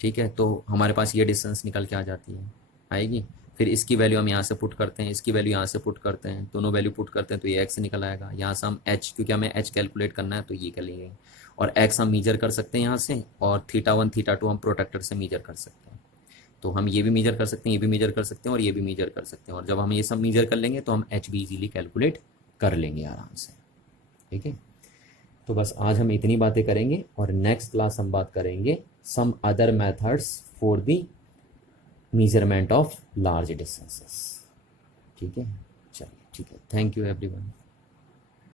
ठीक है, तो हमारे पास ये डिस्टेंस निकल के आ जाती है, आएगी। फिर इसकी वैल्यू हम यहाँ से पुट करते हैं, इसकी वैल्यू यहाँ से पुट करते हैं, दोनों वैल्यू पुट करते हैं तो ये x निकल आएगा। यहाँ से हम h, क्योंकि हमें h कैलकुलेट करना है तो ये कर लेंगे, और x हम मीजर कर सकते हैं यहाँ से, और थीटा 1 थीटा 2 हम प्रोटेक्टर से मीजर कर सकते हैं। तो हम ये भी मीजर कर सकते हैं, ये भी मीजर कर सकते हैं, और ये भी मीजर कर सकते हैं। और जब हम ये सब मीजर कर लेंगे तो हम h भी इजीली कैलकुलेट कर लेंगे आराम से। ठीक है, तो बस आज हम इतनी बातें करेंगे और नेक्स्ट क्लास हम बात करेंगे some other methods for the measurement of large distances. ठीक है, चलिए ठीक है, थैंक यू एवरीवन।